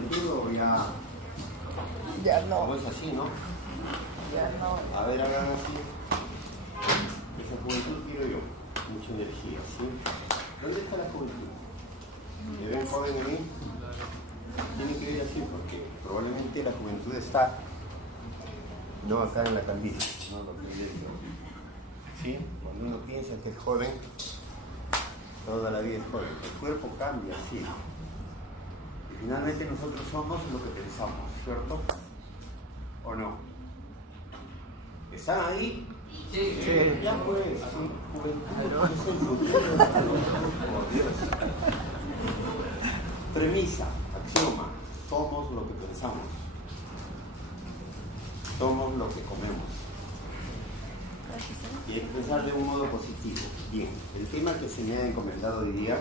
juventud o ya? Ya no. No es así, ¿no? Ya no. A ver, hagan así. Esa juventud quiero yo. Mucha energía, ¿sí? ¿Dónde está la juventud? ¿Me ven joven en mí? Tiene que ir así porque probablemente la juventud está no acá en la candila, no lo que yo digo. ¿Sí? Cuando uno piensa que es joven, toda la vida es joven. El cuerpo cambia, sí. Y finalmente nosotros somos lo que pensamos, ¿cierto? ¿O no? ¿Están ahí? Sí. Ya pues, sí, juventud es el futuro. Oh, Dios. Premisa, axioma, somos lo que pensamos. Somos lo que comemos. Y hay que pensar de un modo positivo. Bien, el tema que se me ha encomendado hoy día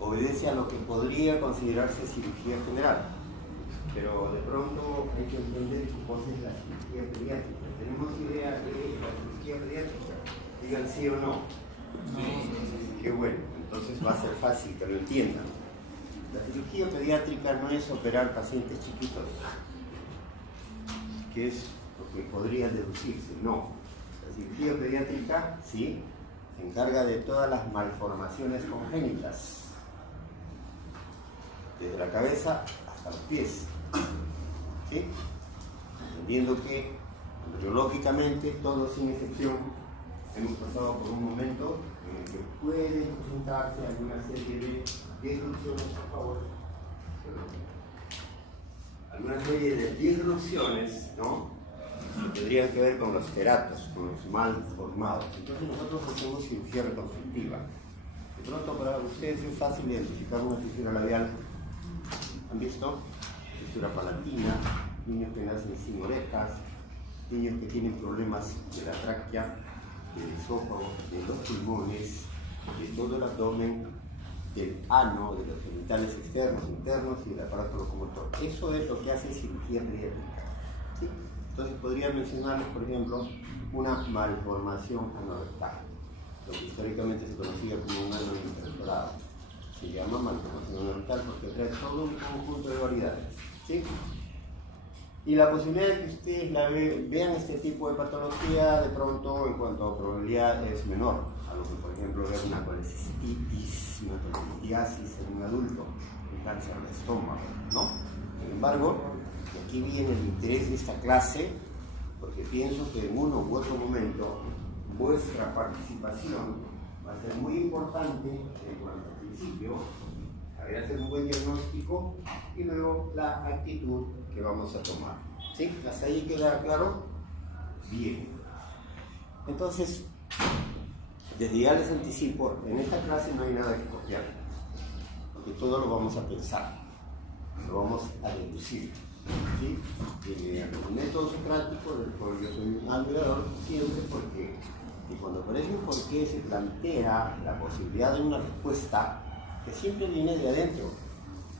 obedece a lo que podría considerarse cirugía general. Pero de pronto hay que entender qué cosa es la cirugía pediátrica. ¿Tenemos idea de la cirugía pediátrica? Digan sí o no. Sí. Qué bueno, entonces va a ser fácil que lo entiendan. La cirugía pediátrica no es operar pacientes chiquitos, que es lo que podría deducirse, no. La cirugía pediátrica, sí, se encarga de todas las malformaciones congénitas, desde la cabeza hasta los pies, ¿sí? Entendiendo que embriológicamente, todos sin excepción, hemos pasado por un momento en el que pueden presentarse alguna serie de disrupciones, por favor. Alguna serie de disrupciones, ¿no? Que tendrían que ver con los teratos, con los mal formados. Entonces nosotros hacemos cirugía reconstructiva. De pronto para ustedes es fácil identificar una fisura labial. ¿Han visto? Fisura palatina, niños que nacen sin orejas, niños que tienen problemas de la tráquea, del esófago, de los pulmones, de todo el abdomen, del ano, de los genitales externos, internos y del aparato locomotor. Eso es lo que hace cirugía pediátrica, ¿sí? Entonces podría mencionarles, por ejemplo, una malformación anorrectal, lo que históricamente se conocía como un ano imperforado. Se llama malformación anorrectal porque trae todo un conjunto de variedades, ¿sí? Y la posibilidad de que ustedes vean este tipo de patología de pronto en cuanto a probabilidad es menor a lo que, por ejemplo, ver una colecistitis, una colitiasis en un adulto, un cáncer de estómago, ¿no? Sin embargo, aquí viene el interés de esta clase, porque pienso que en uno u otro momento vuestra participación va a ser muy importante en cuanto al principio, a hacer un buen diagnóstico y luego la actitud que vamos a tomar. ¿Sí? ¿Hasta ahí queda claro? Bien. Entonces, desde ya les anticipo, en esta clase no hay nada que copiar, porque todo lo vamos a pensar, lo vamos a deducir. ¿Sí? Mediante el método socrático, del cual yo soy un admirador, siempre porque, y cuando aparece un porqué se plantea la posibilidad de una respuesta que siempre viene de adentro,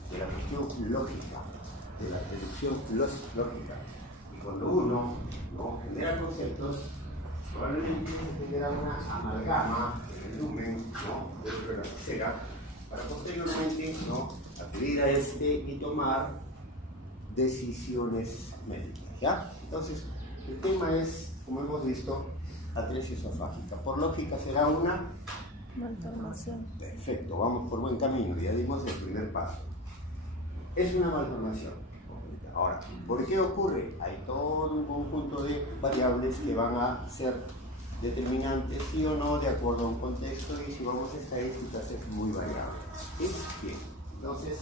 de la cuestión lógica, de la deducción lógica. Y cuando uno no genera conceptos, probablemente se genera una amalgama en el lumen, ¿no?, dentro de la pecera, para posteriormente, ¿no?, acudir a y tomar decisiones médicas, ¿ya? Entonces, el tema es, como hemos visto, atresia esofágica. Por lógica será una Malformación. Perfecto, vamos por buen camino, ya dimos el primer paso. Es una malformación. Ahora, ¿por qué ocurre? Hay todo un conjunto de variables que van a ser determinantes, sí o no, de acuerdo a un contexto, y si vamos a estadísticas es muy variable. ¿Sí? Bien, entonces,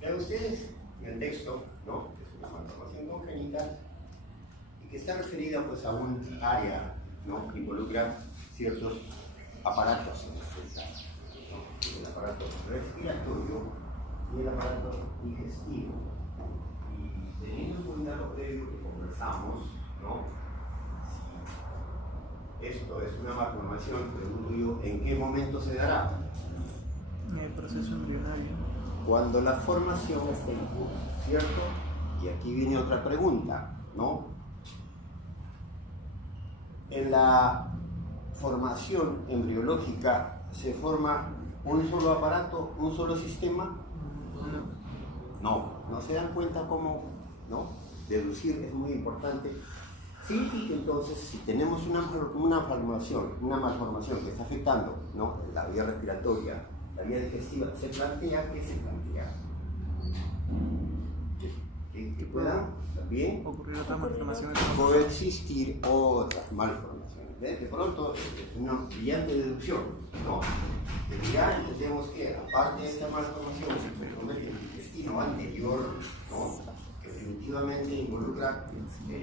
vean ustedes en el texto, ¿no?, que es una malformación congénita y que está referida pues a un área, ¿no?, que involucra ciertos aparatos en este caso, ¿no?, el aparato respiratorio y el aparato digestivo. Y teniendo en cuenta lo previo que conversamos, ¿no?, si esto es una malformación, pregunto yo, ¿en qué momento se dará? En el proceso embrionario. Cuando la formación está en curso, ¿cierto? Y aquí viene otra pregunta, ¿no? En la formación embriológica se forma un solo aparato, un solo sistema? No se dan cuenta cómo, ¿no? Deducir es muy importante. Significa entonces, si tenemos una malformación que está afectando, ¿no?, la vía respiratoria, la vía digestiva, ¿qué se plantea? Que puedan también ocurrir otras malformaciones. coexistir otras malformaciones. De pronto, es una brillante deducción, ¿no? Pero ya entendemos que, aparte de esta malformación, el intestino anterior, ¿no?, que definitivamente involucra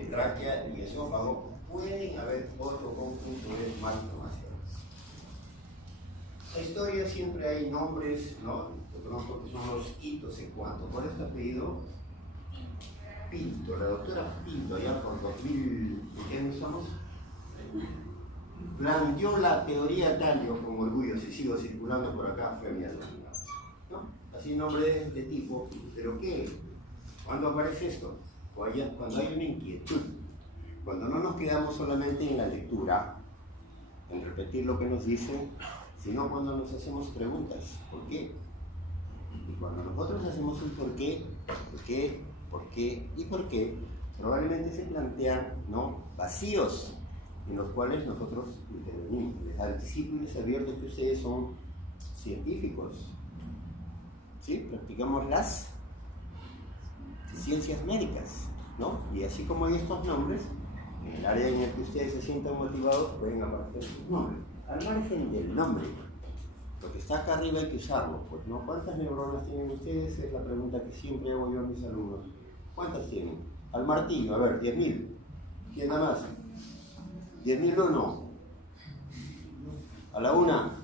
tráquea y esófago, pueden haber otro conjunto de malformaciones. En la historia siempre hay nombres, ¿no?, de pronto que son los hitos en cuanto. ¿Cuál es tu apellido? Pinto, la doctora Pinto, ya por 2000, ¿qué años somos? Planteó la teoría tal, yo con orgullo, si sigo circulando por acá, fue mi alumna, ¿no? Así nombre de este tipo, pero ¿qué? ¿Cuándo aparece esto? Cuando hay una inquietud, cuando no nos quedamos solamente en la lectura, en repetir lo que nos dicen, sino cuando nos hacemos preguntas, ¿por qué? Y cuando nosotros hacemos un por qué, probablemente se plantean, ¿no?, vacíos en los cuales nosotros intervenimos. Les anticipo y les advierto que ustedes son científicos, ¿sí? Practicamos las ciencias médicas, ¿no? Y así como hay estos nombres, en el área en el que ustedes se sientan motivados pueden aparecer sus nombres. Al margen del nombre, lo que está acá arriba hay que usarlo, pues, ¿no? ¿Cuántas neuronas tienen ustedes? Es la pregunta que siempre hago yo a mis alumnos. ¿Cuántas tienen? Al martillo, a ver, 10.000. ¿Quién da más? 10.001. A la una.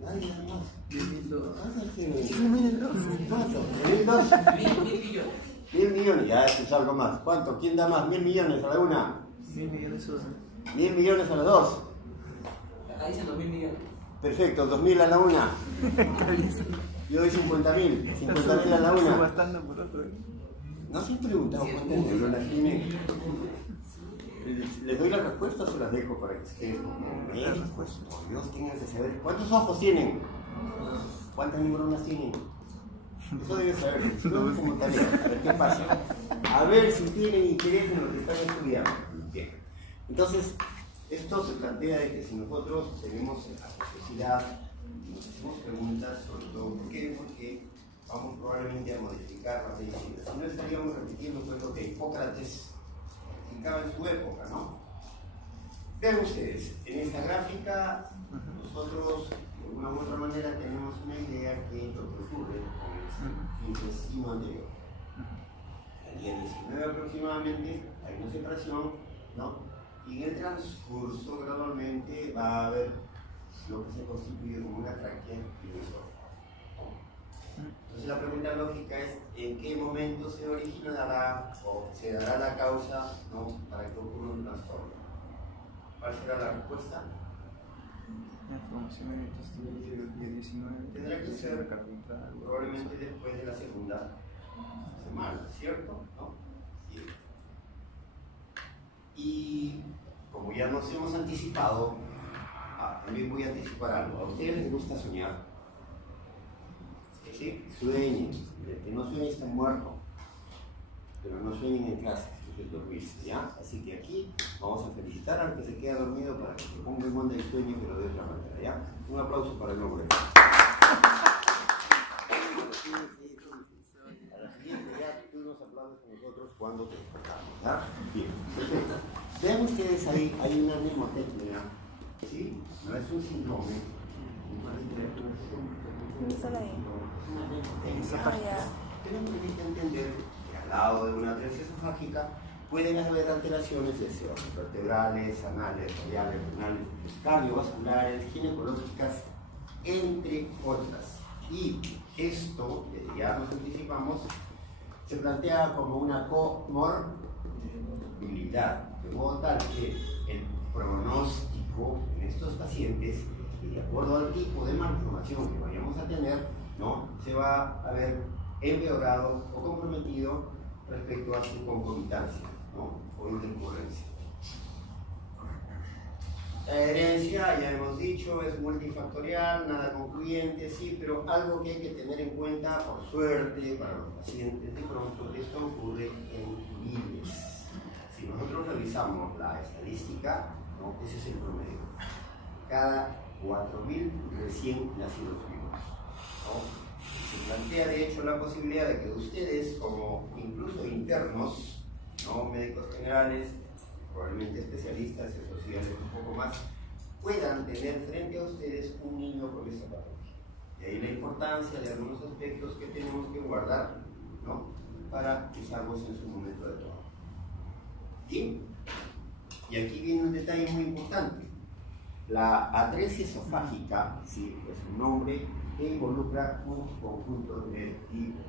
Nadie da más. 10.002. ¿Cuánto? ¿10.002? 1.000 millones. Ya, eso es algo más. ¿Cuánto? ¿Quién da más? 1.000 millones a la una. 1.000 millones. 1.000 millones a la dos. Acá dicen 2.000 millones. Perfecto, 2.000 a la una. Yo doy 50.000. 50.000 a la una. Subastando por otro. ¿No se han preguntado cuántas neuronas tienen? ¿Les doy la respuesta o se las dejo para que ustedes como médicos, por Dios, tengan que saber? ¿Cuántos ojos tienen? ¿Cuántas neuronas tienen? Eso deben saber. No como tarea. A ver qué pasa. A ver si tienen interés en lo que están estudiando. Bien. Entonces, esto se plantea de que si nosotros tenemos la necesidad, nos hacemos preguntas, sobre todo, ¿por qué? Porque vamos probablemente a modificar la medicina. Si no, estaríamos repitiendo pues lo que Hipócrates practicaba en su época, ¿no? Vean ustedes, en esta gráfica nosotros de una u otra manera tenemos una idea que lo que ocurre con el intestino anterior. Al día 19 aproximadamente hay una separación, ¿no? Y en el transcurso gradualmente va a haber lo que se constituye como una tráquea y un esófago. Entonces la pregunta lógica es ¿en qué momento se originará o se dará la causa, ¿no?, para que ocurra un trastorno? ¿Cuál será la respuesta? La formación en el intestino de 19 Tendrá que ser probablemente después de la segunda semana, ¿cierto? ¿No? Sí. Y como ya nos hemos anticipado, también voy a anticipar algo. ¿A ustedes les gusta soñar? ¿Sí? Sueñen. El que no sueñe está muerto. Pero no sueñen en clase, es dormirse, ¿ya? Así que aquí vamos a felicitar al que se queda dormido para que se ponga en onda el sueño que lo dé de otra manera, ¿ya? Un aplauso para el hombre. A la siguiente ya tú nos aplaudes con nosotros cuando te despertamos, ¿ya? Bien, perfecto. Vean ustedes ahí, hay una mnemotecnia, ¿sí? No es un síndrome. Tenemos que entender que al lado de una atresia esofágica pueden haber alteraciones de vertebrales, anales, radiales, renales, cardiovasculares, ginecológicas, entre otras. Y esto, que ya nos anticipamos, se plantea como una comorbilidad, de modo tal que el pronóstico en estos pacientes, y de acuerdo al tipo de malformación que vayamos a tener, ¿no?, se va a ver empeorado o comprometido respecto a su concomitancia, ¿no?, o intercurrencia. La herencia, ya hemos dicho, es multifactorial, nada concluyente, sí, pero algo que hay que tener en cuenta, por suerte, para los pacientes, de pronto, esto ocurre en miles. Si nosotros revisamos la estadística, ¿no? Ese es el promedio. Cada 4.000 recién nacidos vivos, ¿no? Se plantea, de hecho, la posibilidad de que ustedes, como incluso internos, ¿no? Médicos generales, probablemente especialistas y sociales un poco más, puedan tener frente a ustedes un niño con esa patología. Y ahí la importancia de algunos aspectos que tenemos que guardar, ¿no? Para usarlos en su momento de trabajo. ¿Sí? Y aquí viene un detalle muy importante. La atresia esofágica, sí, es un nombre que involucra un conjunto de tipos.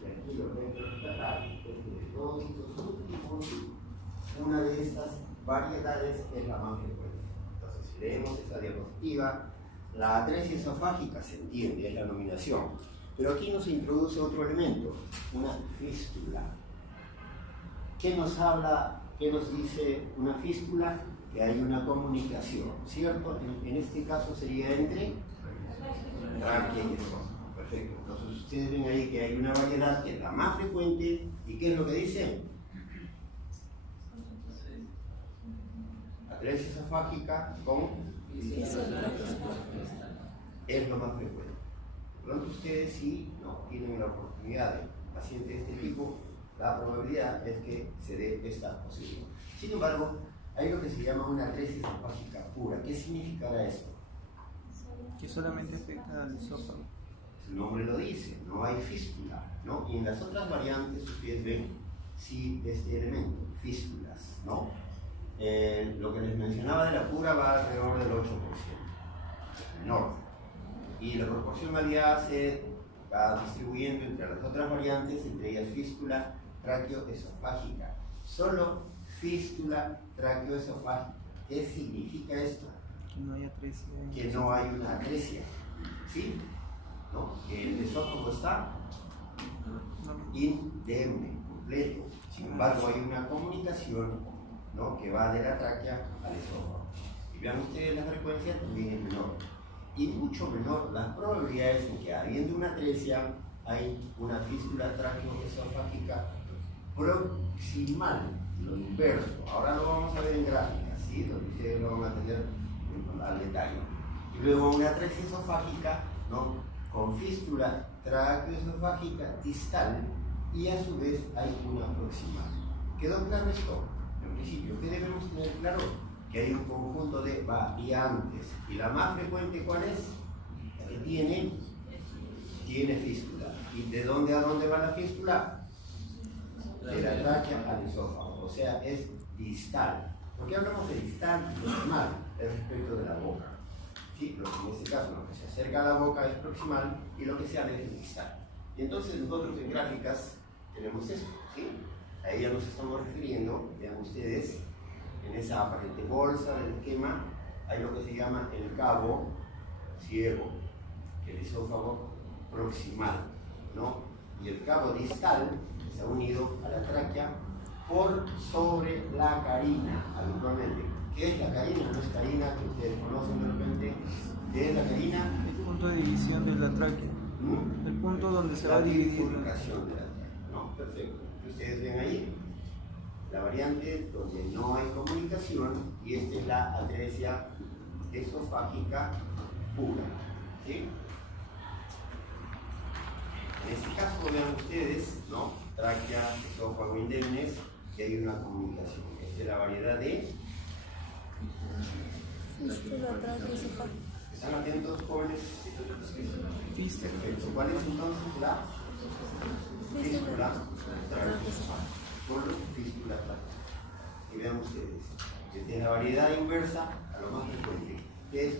Y aquí lo voy a rescatar, de todos estos subtipos, una de estas variedades es la más frecuente. Entonces, si leemos esta diapositiva, la atresia esofágica se entiende, es la nominación. Pero aquí nos introduce otro elemento, una fístula. ¿Qué nos habla, qué nos dice una fístula? Que hay una comunicación, ¿cierto? En este caso sería entre tráquea y esófago. Perfecto. Entonces ustedes ven ahí que hay una variedad que es la más frecuente. ¿Y qué es lo que dice? Atresia esofágica con es lo más frecuente. Por lo tanto, ustedes si no tienen la oportunidad de paciente de este tipo, la probabilidad es que se dé esta posición. Sin embargo, hay lo que se llama una atresia esofágica pura. ¿Qué significará eso? Que solamente afecta al esófago. El nombre lo dice, no hay fístula, ¿no? Y en las otras variantes ustedes ven sí este elemento, fístulas, ¿no? Lo que les mencionaba de la pura va alrededor del 8%, menor. Y la proporcionalidad se va distribuyendo entre las otras variantes, entre ellas fístula tráqueo-esofágica. Solo fístula tráqueo-esofágica. ¿Qué significa esto? Que no hay atresia. Que no hay una atresia, ¿sí? ¿No? Que el esófago está indemne, completo. Sin embargo, hay una comunicación, ¿no? Que va de la tráquea al esófago. Y vean ustedes, la frecuencia también es menor. Y mucho menor las probabilidades en que habiendo una atresia hay una fístula tráqueo-esofágica proximal, lo inverso. Ahora lo vamos a ver en gráficas, ¿sí? Donde ustedes lo van a tener al detalle. Y luego una atresia esofágica, ¿no? Con fístula tráqueo-esofágica distal y a su vez hay una proximal. ¿Quedó claro esto? En principio, ¿qué debemos tener claro? Que hay un conjunto de variantes. ¿Y la más frecuente cuál es? La que tiene fístula. ¿Y de dónde a dónde va la fístula? De la tráquea al esófago. O sea, es distal. ¿Por qué hablamos de distal y proximal? Es respecto de la boca. ¿Sí? En este caso, lo que se acerca a la boca es proximal y lo que se aleja es distal. Y entonces nosotros en gráficas tenemos esto, ¿sí? A ella nos estamos refiriendo, vean ustedes, en esa aparente bolsa del esquema hay lo que se llama el cabo ciego, el esófago proximal, ¿no? Y el cabo distal está unido a la tráquea por sobre la carina, habitualmente. ¿Qué es la carina? No es carina que ustedes conocen de repente. ¿Qué es la carina? El punto de división de la tráquea. El punto donde se va a dividir. La bifurcación de la tráquea, ¿no? Perfecto. Ustedes ven ahí la variante donde no hay comunicación y esta es la atresia esofágica pura, ¿sí? En este caso vean ustedes, ¿no? Tráquea, esófago indemnes, y hay una comunicación. Esta es la variedad de fístula tráqueo-esofágica. ¿Están atentos, jóvenes? Fístula. Perfecto. ¿Cuál es entonces la fístula tráqueo-esofágica? Por fístula tráquea. Y vean ustedes, esta es la variedad inversa a lo más frecuente, que es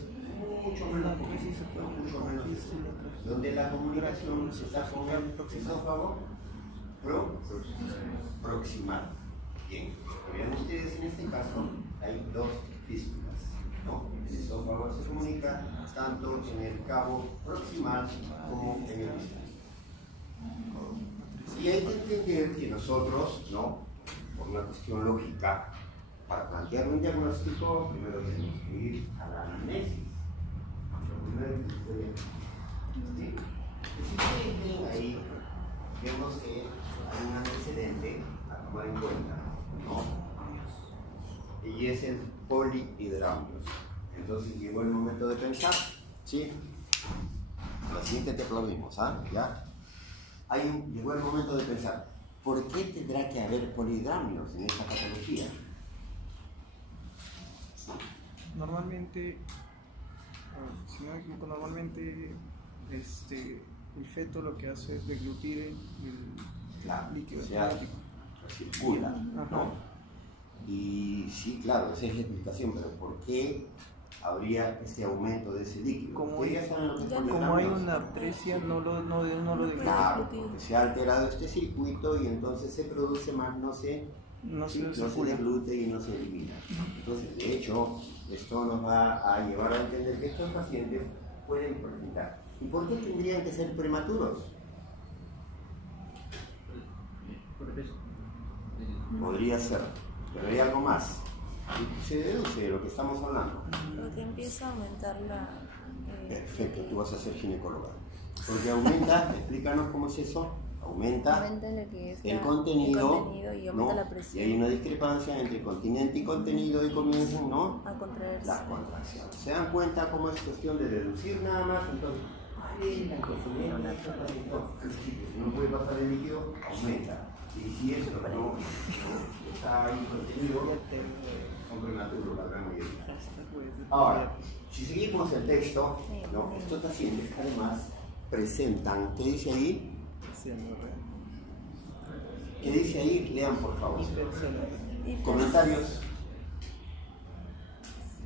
mucho menos donde la comunicación se está con el esófago proximal. Bien, vean ustedes, en este caso hay dos fístulas, ¿no? El esófago se comunica tanto en el cabo proximal como en el distal. Y hay que entender que nosotros, ¿no? Por una cuestión lógica, para plantear un diagnóstico, primero tenemos que ir a la anamnesis. Lo primero que ustedes ven. Si ustedes ven ahí, vemos que hay un antecedente a tomar en cuenta, ¿no? Y es el polihidramnios. Entonces llegó el momento de pensar, ¿sí? A la siguiente te aplaudimos, ¿ah? ¿Ya? Llegó el momento de pensar, ¿por qué tendrá que haber polihidramnios en esta patología? Normalmente, si no me equivoco, normalmente el feto lo que hace es deglutir el líquido amniótico. Circula, ¿no? Y sí, claro, esa es la explicación, pero ¿por qué habría este aumento de ese líquido? Como polihidramnios? hay una atresia, no lo degluta. Claro, porque se ha alterado este circuito y entonces se produce más, no se deglute y no se elimina. Entonces, de hecho, esto nos va a llevar a entender que estos pacientes pueden presentar. ¿Y por qué tendrían que ser prematuros? Podría ser, pero hay algo más. Se deduce de lo que estamos hablando. Porque empieza a aumentar la... Perfecto, tú vas a ser ginecóloga. Porque aumenta, explícanos cómo es eso. Aumenta lo que es el contenido y aumenta ¿no? la presión. Y hay una discrepancia entre continente y contenido y comienzan, ¿no? A contraerse. Las contracciones. ¿Se dan cuenta cómo es cuestión de deducir nada más? Entonces, no puede pasar el líquido, aumenta. Y si esto no está ahí contenido, son prematuros la gran mayoría. Ahora, si seguimos el texto, ¿no? Estos pacientes además presentan, ¿qué dice ahí? ¿Qué dice ahí? Lean por favor. Comentarios.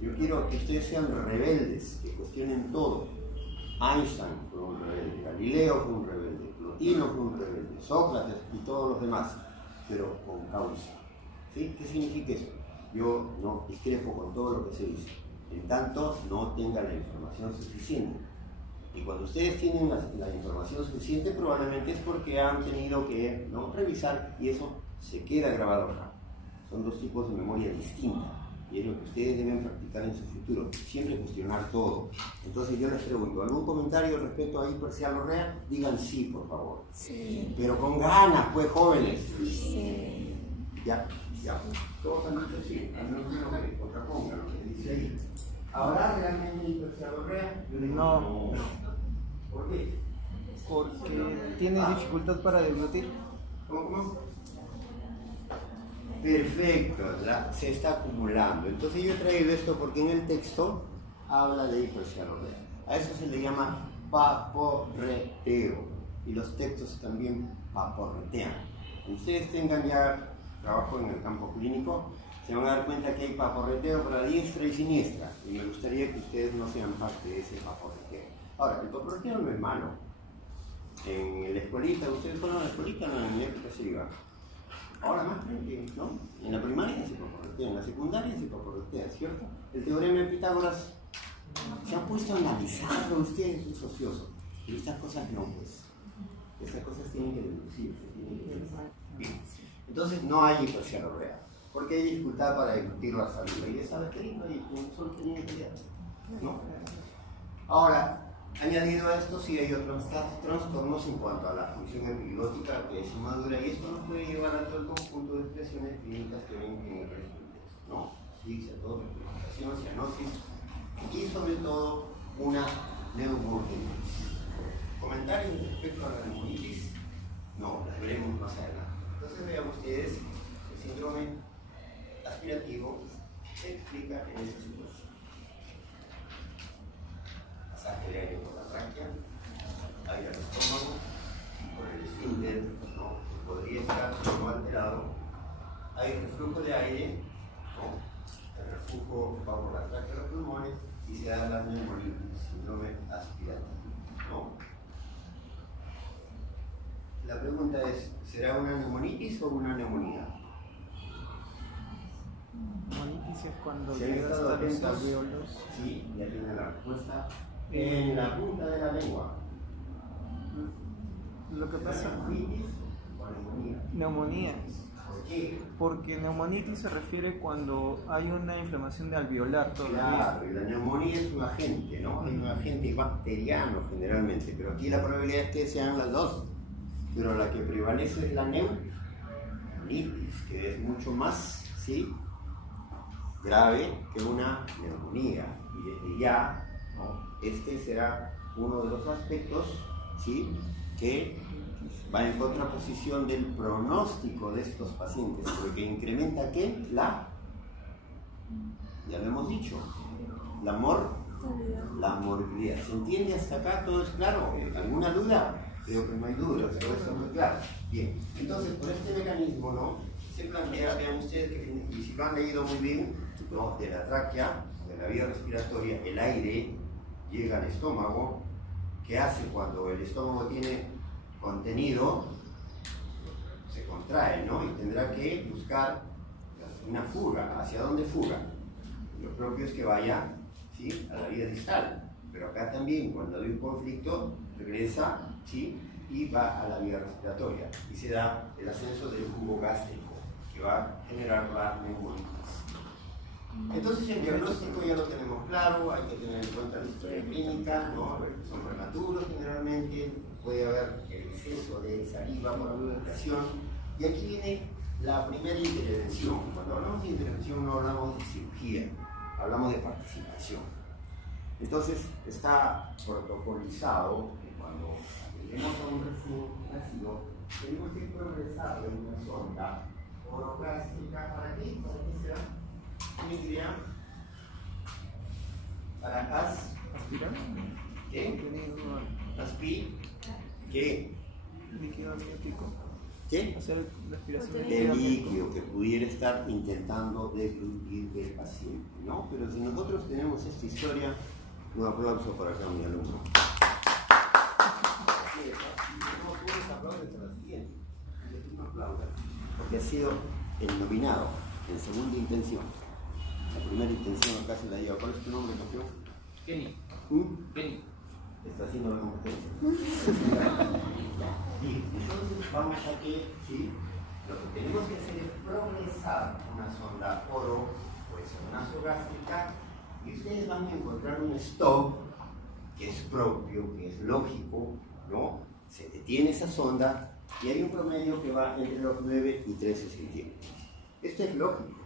Yo quiero que ustedes sean rebeldes, que cuestionen todo. Einstein fue un rebelde, Galileo fue un rebelde, Plotino fue un rebelde, Sócrates y todos los demás, pero con causa. ¿Sí? ¿Qué significa eso? Yo no discrepo con todo lo que se dice, en tanto no tenga la información suficiente. Y cuando ustedes tienen la información suficiente, probablemente es porque han tenido que, ¿no?, revisar y eso se queda grabado acá. Son dos tipos de memoria distinta y es lo que ustedes deben practicar en su futuro, siempre cuestionar todo. Entonces yo les pregunto, ¿algún comentario respecto a hipercialorrea? Digan sí, por favor. Sí. Pero con ganas, pues, jóvenes. Sí. Ya. Todos han dicho sí, al menos uno que contraponga lo que dice ahí. ¿Habrá realmente hipercialorrea? Yo digo No. ¿Por qué? Porque tiene dificultad para deglutir. ¿Cómo? Perfecto, se está acumulando. Entonces yo he traído esto porque en el texto habla de hipercialorrea. A eso se le llama paporreteo y los textos también paporretean. Ustedes tengan ya trabajo en el campo clínico, se van a dar cuenta que hay paporreteo para diestra y siniestra y me gustaría que ustedes no sean parte de ese paporreteo. Ahora, el paporreteo no es malo. En la escuelita, ¿ustedes fueron a la escuelita? No, en mi época se iba. Ahora más tranquilo, ¿no? En la primaria se paporretea, en la secundaria se paporretea, ¿cierto? El teorema de Pitágoras, ¿se han puesto a analizarlo ustedes? Es ocioso. Y estas cosas no, pues. Estas cosas tienen que deducirse, tienen que pensar. Bien. Entonces no hay hipercialorrea, porque hay dificultad para discutir la saliva. Y esa vez que no hay un solo tenía, ¿no? Ahora, añadido a esto, sí hay otros trastornos en cuanto a la función epigótica, que es inmadura, y esto nos puede llevar a todo el conjunto de expresiones clínicas que ven en el resto del texto, ¿no? Sí, cianosis, cianosis, y sobre todo una neumonitis. ¿Comentarios respecto a la neumonitis? No, las veremos más adelante. Entonces vean ustedes, el síndrome aspirativo se explica en esa situación. Pasaje de aire por la tráquea, aire al estómago, por el esfínter, ¿no?, que podría estar no alterado. Hay reflujo de aire, ¿no?, el reflujo va por la tráquea de los pulmones y se da la neumonitis, síndrome aspirativo, ¿no? La pregunta es, ¿será una neumonitis o una neumonía? Neumonitis es cuando ¿Se han llega estado hasta los atentos? alvéolos. Sí, ya tiene la respuesta. En la punta de la lengua. Lo que pasa, ¿Neumonitis o neumonía? neumonía. ¿Por qué? Porque neumonitis se refiere cuando hay una inflamación de alveolar todavía. Claro, y la neumonía es un agente, ¿no? Es un agente bacteriano generalmente, pero aquí la probabilidad es que sean las dos. Pero la que prevalece es la neumonitis, que es mucho más, ¿sí?, grave que una neumonía. Y desde ya, ¿no?, este será uno de los aspectos, ¿sí?, que va en contraposición del pronóstico de estos pacientes, porque incrementa ¿qué? Ya lo hemos dicho, la morbilidad. ¿Se entiende hasta acá? ¿Todo es claro? ¿Alguna duda? Creo que no hay duda, pero eso es muy claro. Bien, entonces por este mecanismo, ¿no?, se plantea, vean ustedes que, y si lo han leído muy bien, ¿no?, de la tráquea, de la vía respiratoria, el aire llega al estómago. ¿Qué hace cuando el estómago tiene contenido? Se contrae, ¿no?, y tendrá que buscar una fuga. ¿Hacia dónde fuga? Lo propio es que vaya, ¿sí?, a la vía distal, pero acá también cuando hay un conflicto regresa, ¿sí?, y va a la vía respiratoria y se da el ascenso del jugo gástrico que va a generar la neumonitis. Entonces el diagnóstico ya lo tenemos claro, hay que tener en cuenta la historia clínica, ¿no? A ver, son prematuros generalmente, puede haber el exceso de saliva por alimentación, y aquí viene la primera intervención. Cuando hablamos de intervención no hablamos de cirugía, hablamos de participación. Entonces está protocolizado que cuando tenemos a un recién nacido, tenemos que progresar en una sonda orogástrica. ¿Para qué? ¿Para qué será? ¿Quién diría? Para ¿Aspirar? ¿qué? ¿Qué? Líquido amniótico. ¿Qué? Hacer la aspiración De líquido que pudiera estar intentando deglutir del paciente, ¿no? Pero si nosotros tenemos esta historia, un aplauso para acá, mi alumno. Porque ha sido el nominado en segunda intención. La primera intención acá se la lleva. ¿Cuál es tu nombre, campeón? Kenny. Kenny. Está haciendo la competencia. Y entonces vamos a que, ¿sí?, lo que tenemos que hacer es progresar una sonda oro, puede ser una nasogástrica, y ustedes van a encontrar un stop que es propio, que es lógico, ¿no? Se detiene esa sonda y hay un promedio que va entre los 9 y 13 centímetros. Esto es lógico,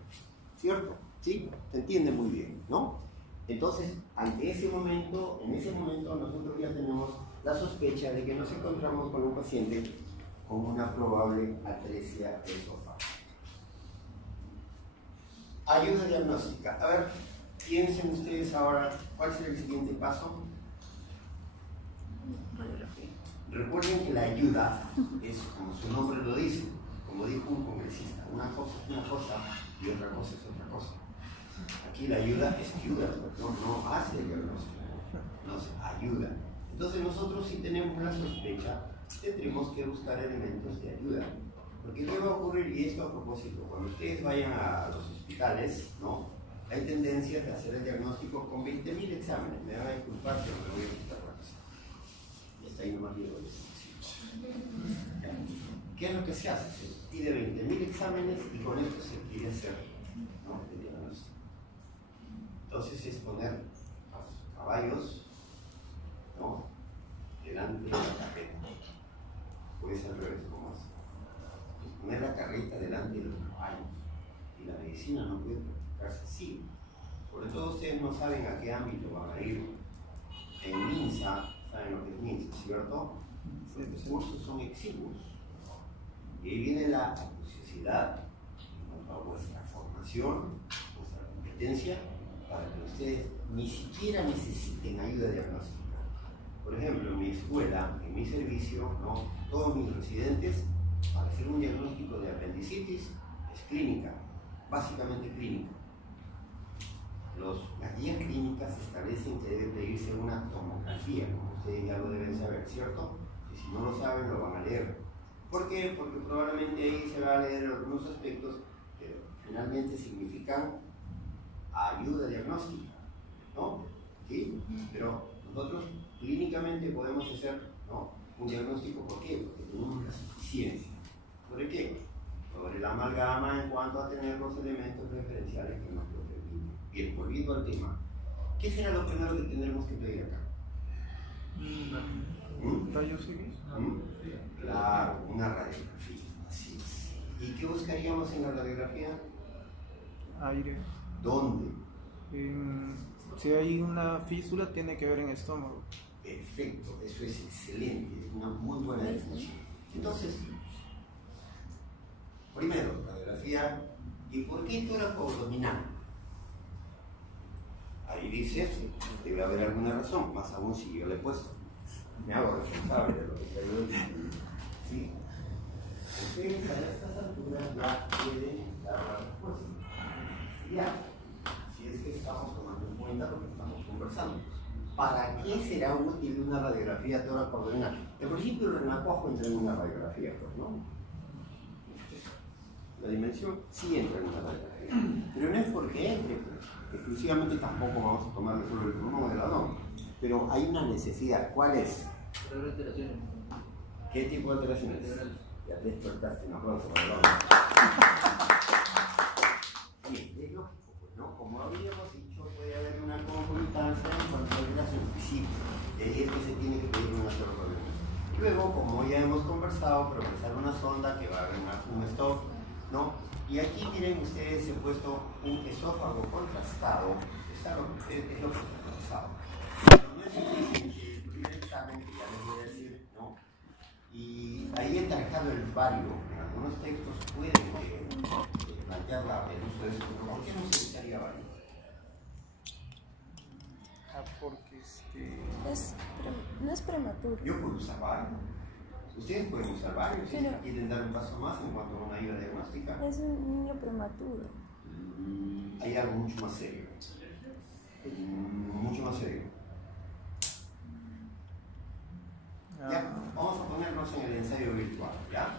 ¿cierto? ¿Sí? Se entiende muy bien, ¿no? Entonces, ante ese momento, en ese momento nosotros ya tenemos la sospecha de que nos encontramos con un paciente con una probable atresia esofágica. Ayuda diagnóstica. A ver, piensen ustedes ahora, ¿cuál será el siguiente paso? Recuerden que la ayuda es, como su nombre lo dice, como dijo un congresista, una cosa es una cosa y otra cosa es otra cosa. Aquí la ayuda es ayuda, no hace el diagnóstico, nos ayuda. Entonces nosotros, si tenemos la sospecha, tendremos que buscar elementos de ayuda. Porque ¿qué va a ocurrir? Y esto a propósito, cuando ustedes vayan a los hospitales, ¿no?, hay tendencias de hacer el diagnóstico con 20.000 exámenes. Me van a disculpar, pero me voy a quitar la cosa. Y hasta ahí nomás llego. ¿Qué es lo que se hace? Se pide 20.000 exámenes y con esto se quiere hacer, ¿no?, el diagnóstico. Entonces es poner a los caballos, ¿no?, delante de la carreta. Puede ser al revés, como hace. Es poner la carreta delante de los caballos. Y la medicina no puede practicarse así. Sobre todo ustedes no saben a qué ámbito van a ir. En MINSA, saben lo que es MINSA, ¿cierto? Los cursos son exiguos. Y ahí viene la acuciosidad en cuanto a vuestra formación, vuestra competencia, para que ustedes ni siquiera necesiten ayuda diagnóstica. Por ejemplo, en mi escuela, en mi servicio, ¿no?, todos mis residentes, para hacer un diagnóstico de apendicitis, es clínica, básicamente clínica. Las guías clínicas establecen que debe pedirse una tomografía, como ustedes ya lo deben saber, ¿cierto? Y si no lo saben, lo van a leer. ¿Por qué? Porque probablemente ahí se va a leer algunos aspectos que finalmente significan ayuda diagnóstica, ¿no? ¿Sí? Pero nosotros clínicamente podemos hacer, ¿no?, un diagnóstico. ¿Por qué? Porque tenemos la suficiencia. ¿Por qué? sobre la amalgama en cuanto a tener los elementos referenciales que nos lo permiten. Bien, volviendo al tema, ¿qué será lo primero que tendremos que pedir acá? ¿Rayos X? Claro, una radiografía, así es. ¿Y qué buscaríamos en la radiografía? Aire. ¿Dónde? Si hay una fístula, tiene que ver en el estómago. Perfecto, eso es excelente, es una muy buena definición. Entonces, primero, radiografía, ¿y por qué tóraco abdominal? Ahí dice, debe haber alguna razón, más aún si yo le he puesto. Me hago responsable de lo que yo digo. ¿Sí? Ustedes a estas alturas ya pueden dar la respuesta. Ya, si es que estamos tomando en cuenta lo que estamos conversando. ¿Para qué será útil una radiografía tóraco abdominal? En principio el renacuajo entra en una radiografía, pues, ¿no? La dimensión sí entra en una radiografía, pero no es porque entre, exclusivamente tampoco vamos a tomar solo el pulmón o el ladón, pero hay una necesidad. ¿Cuál es? Alteraciones. ¿Qué tipo de alteraciones? Ya te despertaste, un aplauso para el Bien, es lógico, pues, ¿no? Como habíamos dicho, puede haber una concomitancia en cuanto a alteración física, de ahí es que se tiene que pedir una sola problema. Luego, como ya hemos conversado, progresar una sonda que va a rellenar un stop, ¿no? Y aquí miren ustedes, he puesto un esófago contrastado, es lo que he contrastado. Pero no es suficiente el primer examen, que ya les voy a decir, ¿no? Y ahí he trabajado el vario. En algunos textos pueden plantear el uso de esto, pero ¿por qué no se usaría vario? Porque no es prematuro. Yo puedo usar vario. Ustedes pueden usar varios, si quieren dar un paso más en cuanto a una ayuda diagnóstica. Es un niño prematuro. Hay algo mucho más serio. Mucho más serio. Ya, vamos a ponernos en el ensayo virtual, ¿ya?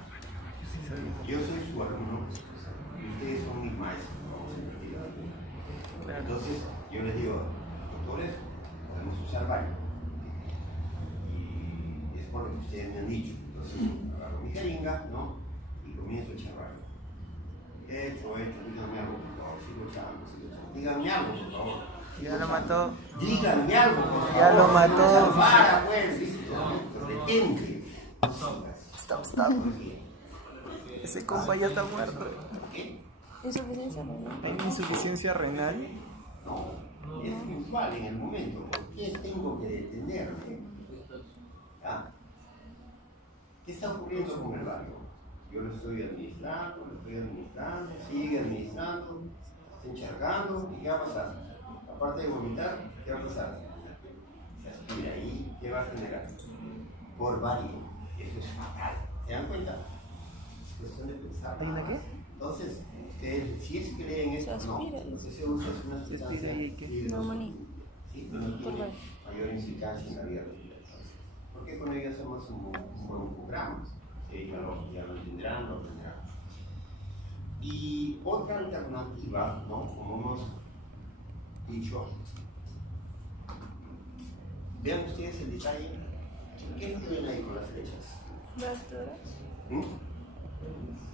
Yo soy su alumno y ustedes son mis maestros, vamos a invertir. Entonces, yo les digo, doctores, podemos usar varios. Y es por lo que ustedes me han dicho. Entonces, agarro mi jeringa, ¿no? Y comienzo a echar varios. Hecho, díganme algo, por favor. Sigo echando. Díganme algo, por favor. ya lo mató. Díganme algo, por favor. Ya lo mató. Para, pues, listo. Detente. Stop. Ese compa ya está muerto. ¿Qué? Insuficiencia renal. ¿Hay insuficiencia renal? No, es virtual en el momento. ¿Por qué tengo que detenerme? ¿Ah? ¿Qué está ocurriendo con el barrio? Yo lo estoy administrando, sigue administrando, está encharcando, ¿y qué va a pasar? Aparte de vomitar, ¿qué va a pasar? Se aspira ahí, ¿qué va a generar? Por vario. Eso es fatal. ¿Se dan cuenta? Es cuestión de pensar. ¿Hay una qué? Entonces, ustedes, si es que leen esto, no. Entonces se usa una sustancia Neumonía. sí, pero no tiene mayor implicancia en la vida respiratoria. Porque con ello hacemos un buen programa. Ya lo entenderán, lo aprenderán. Y otra alternativa, ¿no? Como hemos dicho, vean ustedes el detalle. ¿Qué es lo que ven ahí con las flechas? Vértebras.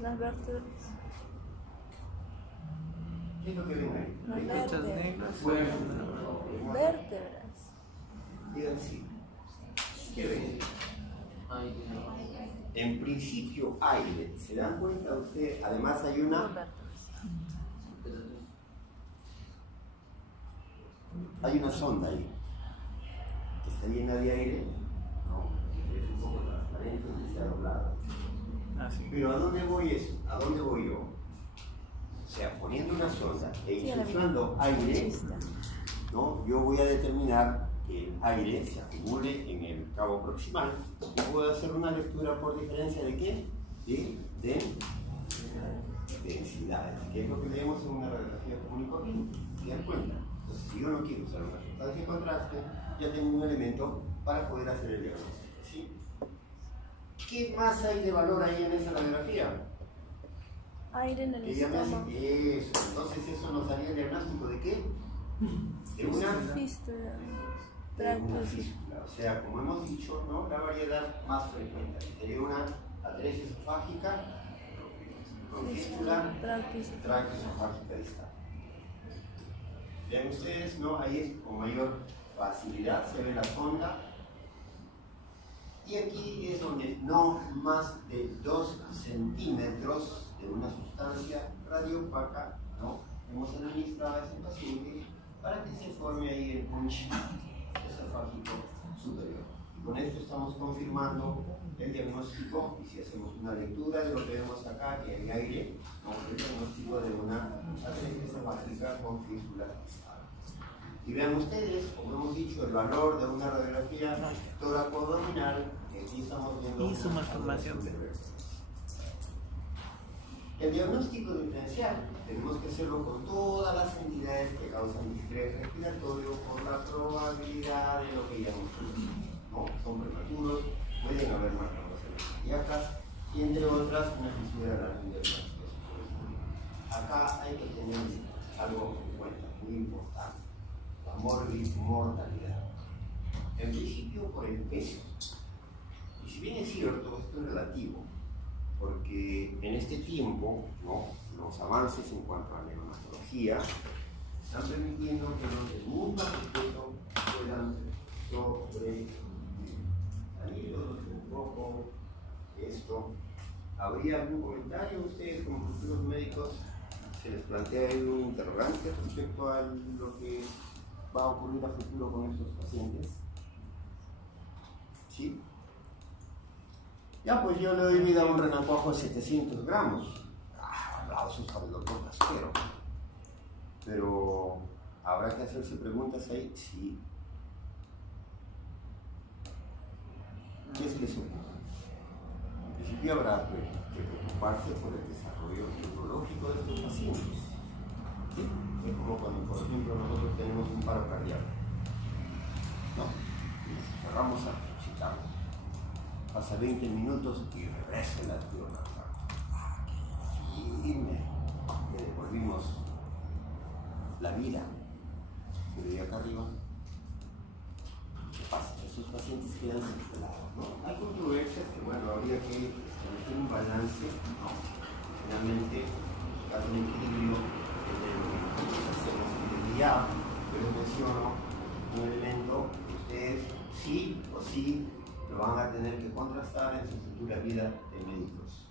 Las vértebras. ¿Qué es lo que ven ahí? Las Flechas vértebras. negras. Vértebras. Digan sí. ¿Qué ven? En principio aire. ¿Se dan cuenta ustedes? Además hay una... Hay una sonda ahí. Que está llena de aire. No, es un poco transparente y se ha doblado. Pero ¿a dónde voy eso? ¿A dónde voy yo? O sea, poniendo una sonda e insuflando aire, ¿no? Yo voy a determinar que el aire se acumule en el cabo proximal y puedo hacer una lectura por diferencia de qué? De densidades, que es lo que leemos en una radiografía común y corriente. ¿Se dan cuenta? Entonces, si yo no quiero usar una sustancia de contraste, ya tengo un elemento para poder hacer el diagnóstico. ¿Sí? ¿Qué más hay de valor ahí en esa radiografía? Aire en el Que ya me estómago. hace eso. Entonces, ¿eso nos daría el diagnóstico de qué? De una Fístula. de una fístula. O sea, como hemos dicho, ¿no? La variedad más frecuente. Sería una atresia esofágica con fístula Traqueosofágica. traqueosofágica distal. Vean ustedes, ¿no? Ahí es con mayor facilidad, se ve la sonda. Y aquí es donde no más de 2 centímetros de una sustancia radiopaca, ¿no? Hemos administrado a ese paciente para que se forme ahí el punch esofágico superior. Y con esto estamos confirmando el diagnóstico, y si hacemos una lectura de lo que vemos acá, que hay aire, vamos a ver el diagnóstico de una atresia esofágica con fístula distal. Y vean ustedes, como hemos dicho, el valor de una radiografía tóraco-abdominal, que aquí estamos viendo y su malformación. El diagnóstico diferencial tenemos que hacerlo con todas las entidades que causan distrés respiratorio por la probabilidad de lo que ya hemos dicho, ¿no? Son prematuros, pueden haber malformaciones cardíacas y entre otras una fisura de la arteria. Acá hay que tener algo en cuenta, muy importante, la mortalidad. En principio por el peso. Y si bien es cierto, esto es relativo, porque en este tiempo, ¿no? Los avances en cuanto a la neonatología están permitiendo que los de muy bajo peso puedan sobrevivir. Un poco esto. ¿Habría algún comentario ustedes como futuros médicos? ¿Se les plantea ahí un interrogante respecto a lo que va a ocurrir a futuro con estos pacientes? ¿Sí? Ya, pues yo le doy vida a un renacuajo de 700 gramos. Aplausos para el doctor Casquero. Pero, ¿habrá que hacerse preguntas ahí? Sí. ¿Qué se les ocurre? En principio habrá que preocuparse por el desarrollo neurológico de estos pacientes. ¿Sí? Es como cuando, por ejemplo, nosotros tenemos un paro cardíaco. No, nos cerramos a checarlo. Pasa 20 minutos y regresa el latido y le devolvimos la vida. Pero de acá arriba, ¿qué pasa? Esos pacientes quedan secuelados, ¿no? Hay controversias que, bueno, habría que establecer un balance, ¿no? Finalmente, buscar un equilibrio entre lo que hacemos en el día, pero menciono un elemento que ustedes sí o sí lo van a tener que contrastar en su futura vida de médicos.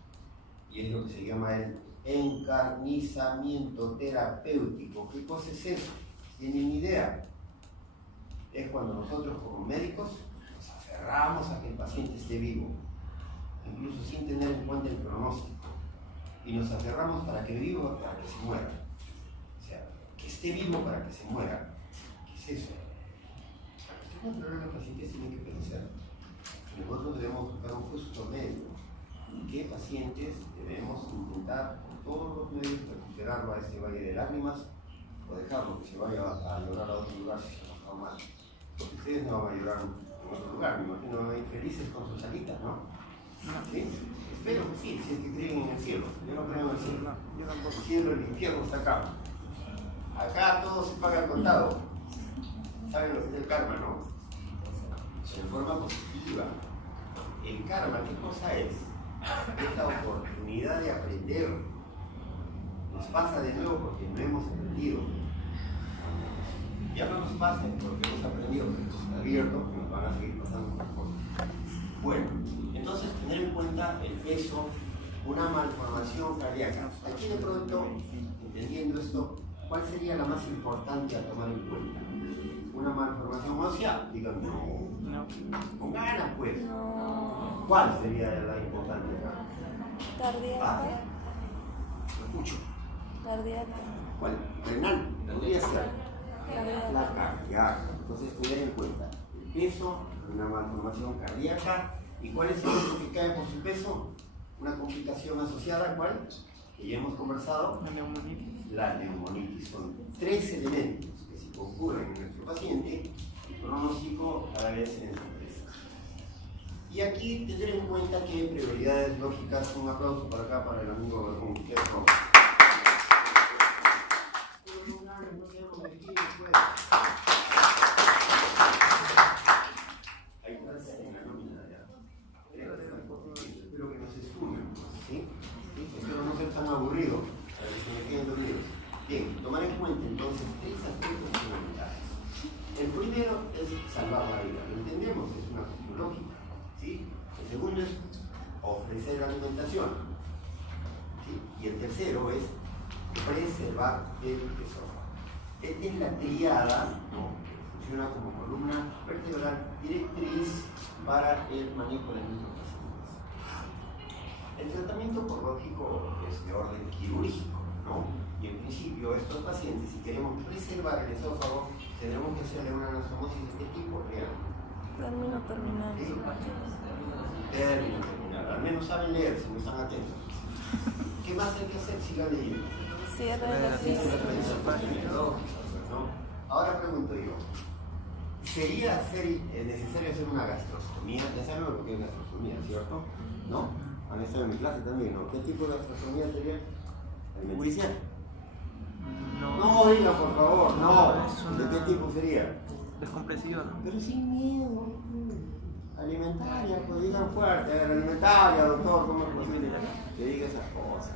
Y es lo que se llama el encarnizamiento terapéutico. ¿Qué cosa es eso? ¿Tienen idea? Es cuando nosotros como médicos nos aferramos a que el paciente esté vivo, incluso sin tener en cuenta el pronóstico. Y nos aferramos para que viva, para que se muera. O sea, que esté vivo para que se muera. ¿Qué es eso? Para que usted controle a los pacientes tienen que pensar. Nosotros debemos buscar un justo medio. ¿Qué pacientes debemos intentar con todos los medios recuperarlo a este valle de lágrimas o dejarlo que se vaya a llorar a otro lugar si se nos va mal? Porque ustedes no van a llorar en otro lugar, me imagino van a ir felices con sus alitas, ¿no? ¿Sí? Espero que sí, si es que creen en el cielo. Yo no creo en el cielo. El cielo, el infierno está acá. Acá todo se paga al contado. ¿Saben lo que es el karma, no? En forma positiva. El karma, ¿qué cosa es? Es la oportunidad de aprender. Nos pasa de nuevo porque no hemos aprendido. Ya no nos pasa porque hemos aprendido, que está abierto, que nos van a seguir pasando más cosas. Bueno, entonces tener en cuenta el peso, una malformación cardíaca. Aquí de pronto, entendiendo esto, ¿cuál sería la más importante a tomar en cuenta? ¿Una malformación ósea? Digan no. Con ganas, pues. No. ¿Cuál sería la importante acá? Cardíaca. Lo escucho. Cardíaca. ¿Cuál? Renal. Podría ser. Cardíaca. La cardíaca. Entonces, tener en cuenta el peso, una malformación cardíaca. ¿Y cuál es el otro que cae por su peso? Una complicación asociada, ¿cuál? Que ya hemos conversado. La neumonitis. La neumonitis. Son 3 elementos que si ocurren en nuestro paciente, el pronóstico cada vez se ensorpresa. Y aquí tener en cuenta que hay prioridades lógicas. Un aplauso para acá para el amigo Bermún. Hay frases en la nómina ya. Espero que no se sumen, ¿sí? Espero no ser tan primero es salvar la vida, lo entendemos, es una cuestión lógica, ¿sí? El segundo es ofrecer alimentación, ¿sí? Y el tercero es preservar el esófago. Esta es la triada, ¿no? Que funciona como columna vertebral directriz para el manejo de nuestros pacientes. El tratamiento oncológico es de orden quirúrgico, ¿no? Y en principio estos pacientes, si queremos preservar el esófago, tendremos que hacerle una anastomosis de qué tipo real. Término terminal. ¿Sí? Término terminal. Al menos saben leer, si no están atentos. ¿Qué más hay que hacer? Sigan leyendo. Cierre de la Sí, física. ¿no? Ahora pregunto yo, ¿sería necesario hacer una gastrostomía? Ya saben lo que es gastrostomía, ¿cierto? ¿No? Han estado en mi clase también, ¿no? ¿Qué tipo de gastrostomía sería? ¿Alimenticia? No, diga por favor, no. ¿De qué tipo sería? Descompresión. Pero sin miedo. Alimentaria, pues digan fuerte, a ver, alimentaria, doctor, ¿cómo es posible que diga esas cosas?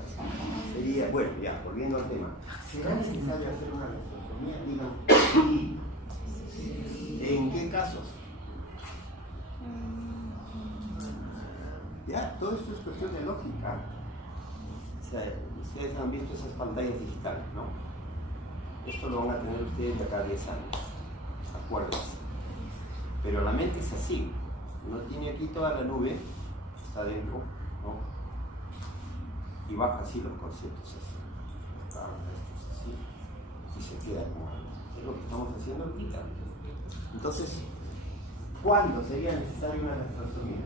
Sería, bueno, ya, volviendo al tema. ¿Será necesario hacer una gastrostomía? Digan, sí. ¿En qué casos? Ya, todo esto es cuestión de lógica. O sea, ustedes han visto esas pantallas digitales, ¿no? Esto lo van a tener ustedes de acá a 10 años. Acuérdense. Pero la mente es así. Uno tiene aquí toda la nube, está dentro, ¿no? Y baja así los conceptos así. Baja estos así. Y se queda como algo. Es lo que estamos haciendo ahorita. Entonces, ¿cuándo sería necesaria una gastrostomía?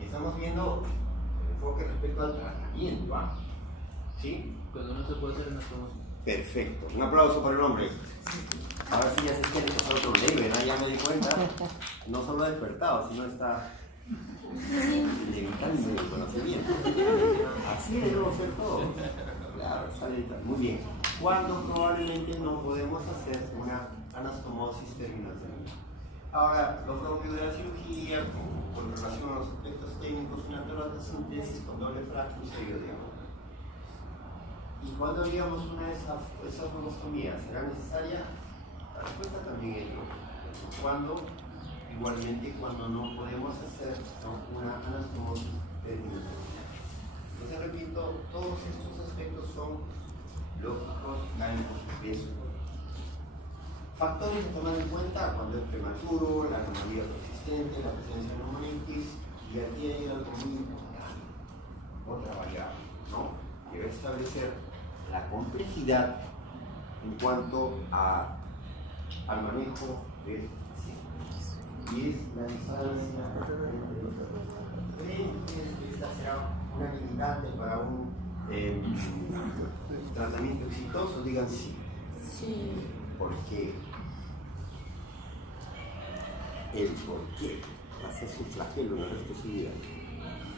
Estamos viendo el enfoque respecto al tratamiento, ¿ah? ¿Sí? Cuando no se puede hacer anastomosis. Perfecto. Un aplauso para el hombre. Ahora sí ya se quiere pasar otro level, ¿no? Ya me di cuenta. No solo ha despertado, sino está levitando el conocimiento. Así debemos ser todos. Claro, está levitando. Muy bien. ¿Cuándo probablemente no podemos hacer una anastomosis terminal? Ahora, lo propio de la cirugía, con relación a los aspectos técnicos, una tesis con doble fractura y sello de agua. ¿Y cuándo haríamos una de esas colostomías? ¿Será necesaria? La respuesta también es no. ¿Cuándo? Igualmente cuando no podemos hacer una anastomosis terminal. Entonces repito, todos estos aspectos son lógicos, gánicos, peso. Factores a tomar en cuenta cuando es prematuro, la anomalía persistente, la presencia de neumonitis, y aquí hay algo muy importante, otra variable, ¿no? Que va a establecer la complejidad en cuanto al manejo del paciente. Y es la distancia entre los frentes. Esta será una limitante para un tratamiento exitoso, digan sí. Sí. ¿Por qué? El por qué va a ser su flagelo en el resto de su vida.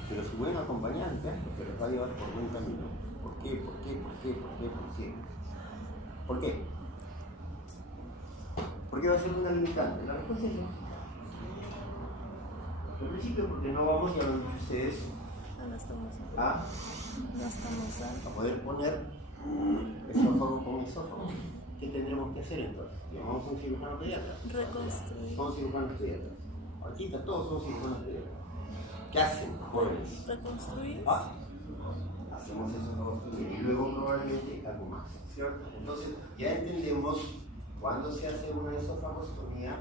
Pero su buen acompañante, porque los va a llevar por buen camino. ¿Por qué? ¿Por qué? ¿Por qué? ¿Por qué? ¿Por qué? ¿Por qué? ¿Por qué va a ser una limitante? La respuesta es no. En principio, porque no vamos, ya lo han dicho ustedes, a poder poner esófago con esófago. ¿Qué tendremos que hacer entonces? Llamamos a un cirujano pediatra. Reconstruir. Son cirujanos pediatras. Ahorita todos son cirujanos pediatras. ¿Qué hacen, jóvenes? Reconstruir. Hacemos eso y luego probablemente algo más, ¿cierto? Entonces ya entendemos cuándo se hace una esofagostomía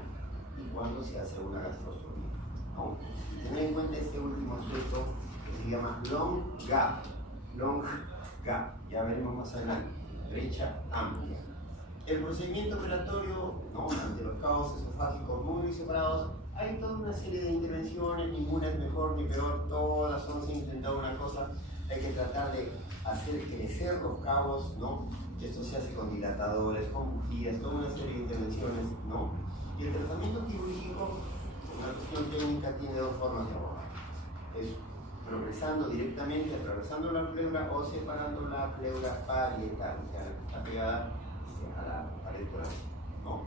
y cuándo se hace una gastrostomía. ¿No? Tened en cuenta este último aspecto que se llama long gap. Long gap. Ya veremos más adelante. Brecha amplia. El procedimiento operatorio, ¿no? Ante los cabos esofágicos muy separados, hay toda una serie de intervenciones, ninguna es mejor ni peor, todas son sin intentar una cosa. Hay que tratar de hacer crecer los cabos, ¿no? Esto se hace con dilatadores, con bujías, toda una serie de intervenciones, ¿no? Y el tratamiento quirúrgico, una cuestión técnica, tiene dos formas de abordar. Es progresando directamente, atravesando la pleura o separando la pleura parietal, o sea, la que está pegada a la pared por ahí, ¿no?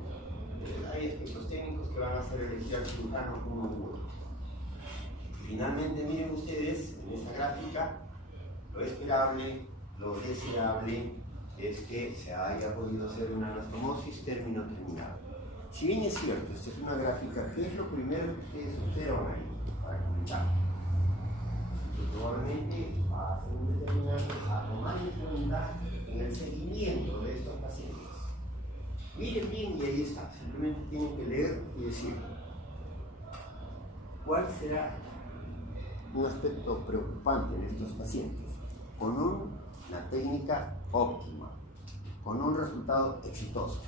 Hay aspectos técnicos que van a hacer elegir al cirujano uno u otro. Finalmente, miren ustedes en esta gráfica lo esperable, lo deseable, es que se haya podido hacer una anastomosis término terminado. Si bien es cierto, esta es una gráfica, ¿qué es lo primero que ustedes observan ahí para comentar? Que probablemente va a ser un determinante a tomar en cuenta en el seguimiento de estos pacientes. Miren bien y ahí está, simplemente tienen que leer y decir cuál será un aspecto preocupante en estos pacientes con una técnica óptima, con un resultado exitoso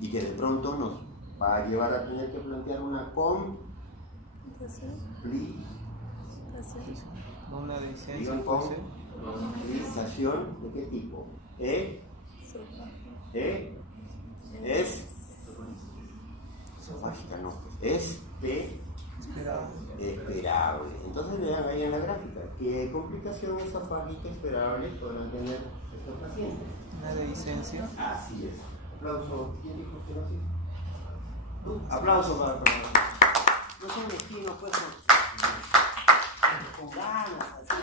y que de pronto nos va a llevar a tener que plantear una Una licencia. digan complicación de qué tipo. Es esofágica, no, esperable. Entonces vean ahí en la gráfica qué complicación esofágica esperable podrán tener estos pacientes. Una licencia. Así es. Aplauso. ¿Quién dijo que no? Aplauso para no son mezquinos, pues con ganas, así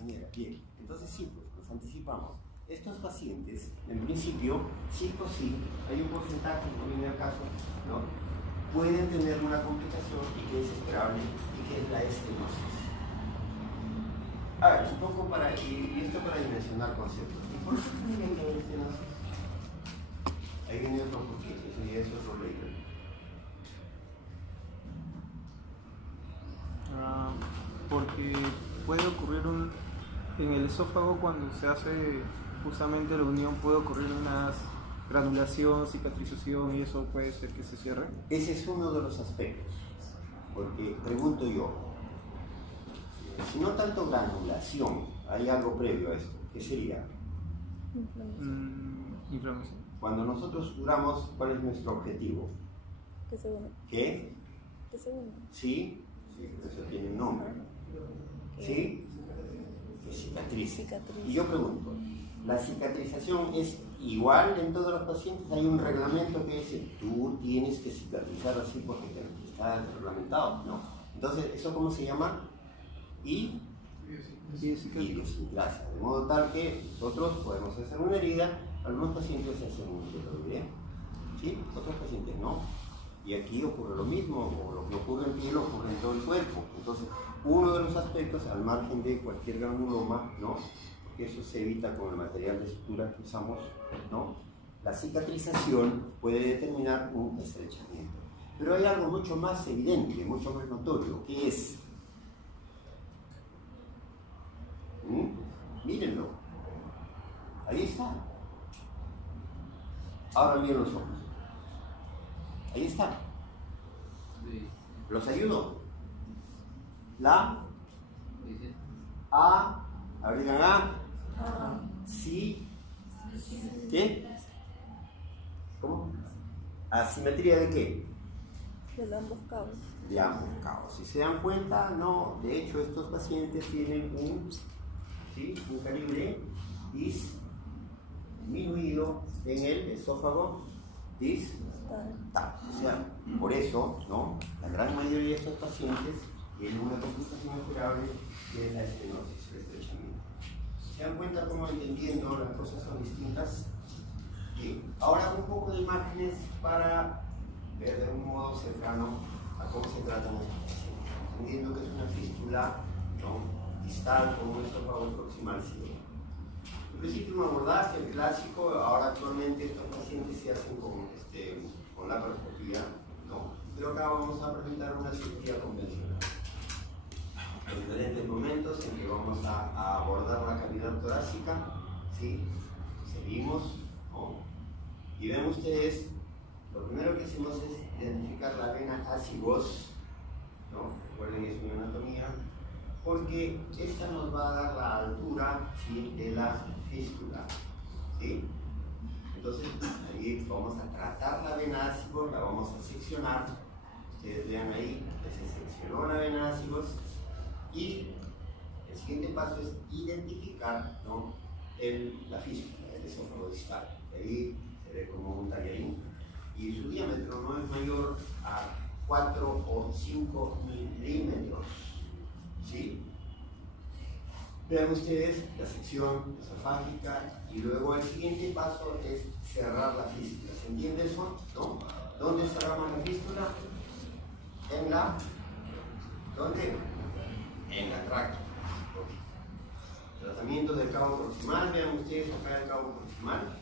manera. Bien, entonces sí, pues nos anticipamos. Estos pacientes, en principio, sí o sí, hay un porcentaje, no viene al caso, ¿no? Pueden tener una complicación y que es esperable y que es la estenosis. A ver, un poco para, y esto para dimensionar conceptos. ¿Por qué tienen que haber estenosis? Ahí viene otro porqué, eso ya es otro layer. Porque puede ocurrir en el esófago cuando se hace justamente la unión, puede ocurrir una granulación, cicatrización y eso puede ser que se cierre. Ese es uno de los aspectos, porque pregunto yo, si no tanto granulación, hay algo previo a esto, ¿qué sería? Inflamación. Cuando nosotros curamos, ¿cuál es nuestro objetivo? Que se une. ¿Qué? Que se une. ¿Sí? Eso tiene un nombre. ¿Sí? Que cicatrice. Y yo pregunto, ¿la cicatrización es igual en todos los pacientes? ¿Hay un reglamento que dice, tú tienes que cicatrizar así porque está reglamentado? No. Entonces, ¿eso cómo se llama? Idiosincrasia. De modo tal que nosotros podemos hacer una herida, algunos pacientes hacen un keloidea, ¿sí? Otros pacientes no. Y aquí ocurre lo mismo, o lo que ocurre en piel ocurre en todo el cuerpo. Entonces, uno de los aspectos, al margen de cualquier granuloma, ¿no? Porque eso se evita con el material de sutura que usamos, ¿no? La cicatrización puede determinar un estrechamiento. Pero hay algo mucho más evidente, mucho más notorio, que es... Mírenlo. Ahí está. Ahora miren los ojos. Ahí está. ¿Los ayudo? La A, a ver, digan A. Sí. ¿Qué? ¿Cómo? ¿Asimetría de qué? De ambos cabos. De ambos cabos. Si se dan cuenta, no. De hecho, estos pacientes tienen un calibre disminuido en el esófago distal. O sea, por eso, ¿no? La gran mayoría de estos pacientes tienen una complicación esperable que es la estenosis, el estrechamiento. ¿Se dan cuenta cómo entendiendo las cosas son distintas? Bien. Ahora un poco de imágenes para ver de un modo cercano a cómo se tratan estos pacientes. Entendiendo que es una fístula, ¿no? Distal con un esófago proximal ciego. En principio un abordaje, el clásico, ahora actualmente estos pacientes se hacen con laparoscopía, ¿no? Pero acá vamos a presentar una cirugía convencional. En diferentes momentos en que vamos a abordar la cavidad torácica, ¿sí? Seguimos, ¿no? Y ven ustedes, lo primero que hacemos es identificar la vena acigos, ¿no? Recuerden, es una anatomía, porque esta nos va a dar la altura, ¿sí? De la fístula, ¿sí? Entonces, ahí vamos a tratar la vena acigos, la vamos a seccionar. Ustedes vean ahí que se seccionó la vena acigos y el siguiente paso es identificar, ¿no? La fístula, el esófago distal. Ahí se ve como un tallarín y su diámetro no es mayor a 4 o 5 milímetros, ¿sí? Vean ustedes la sección esofágica y luego el siguiente paso es cerrar la fístula. ¿Se entiende eso? ¿No? ¿Dónde cerramos la fístula? En la... ¿Dónde? En la tráquea. Tratamiento del cabo proximal. Vean ustedes acá el cabo proximal.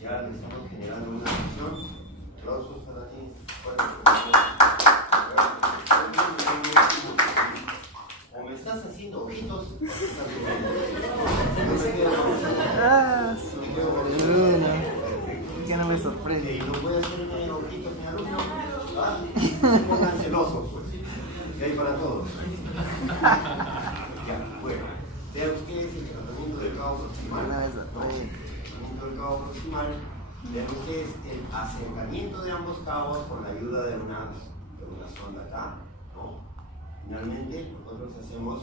Ya le estamos generando una sección. Aplausos para ti. O me estás haciendo ojitos. Que no me sorprende. Y no puede hacerme ojitos mi alumno. ¿Ah? Se pongan celosos, pues. Que hay para todos. Ya, bueno. Vean ustedes el tratamiento del cabo proximal. El tratamiento del cabo proximal. Vean ustedes el acercamiento de ambos cabos con la ayuda de una sonda acá, ¿no? Finalmente, nosotros hacemos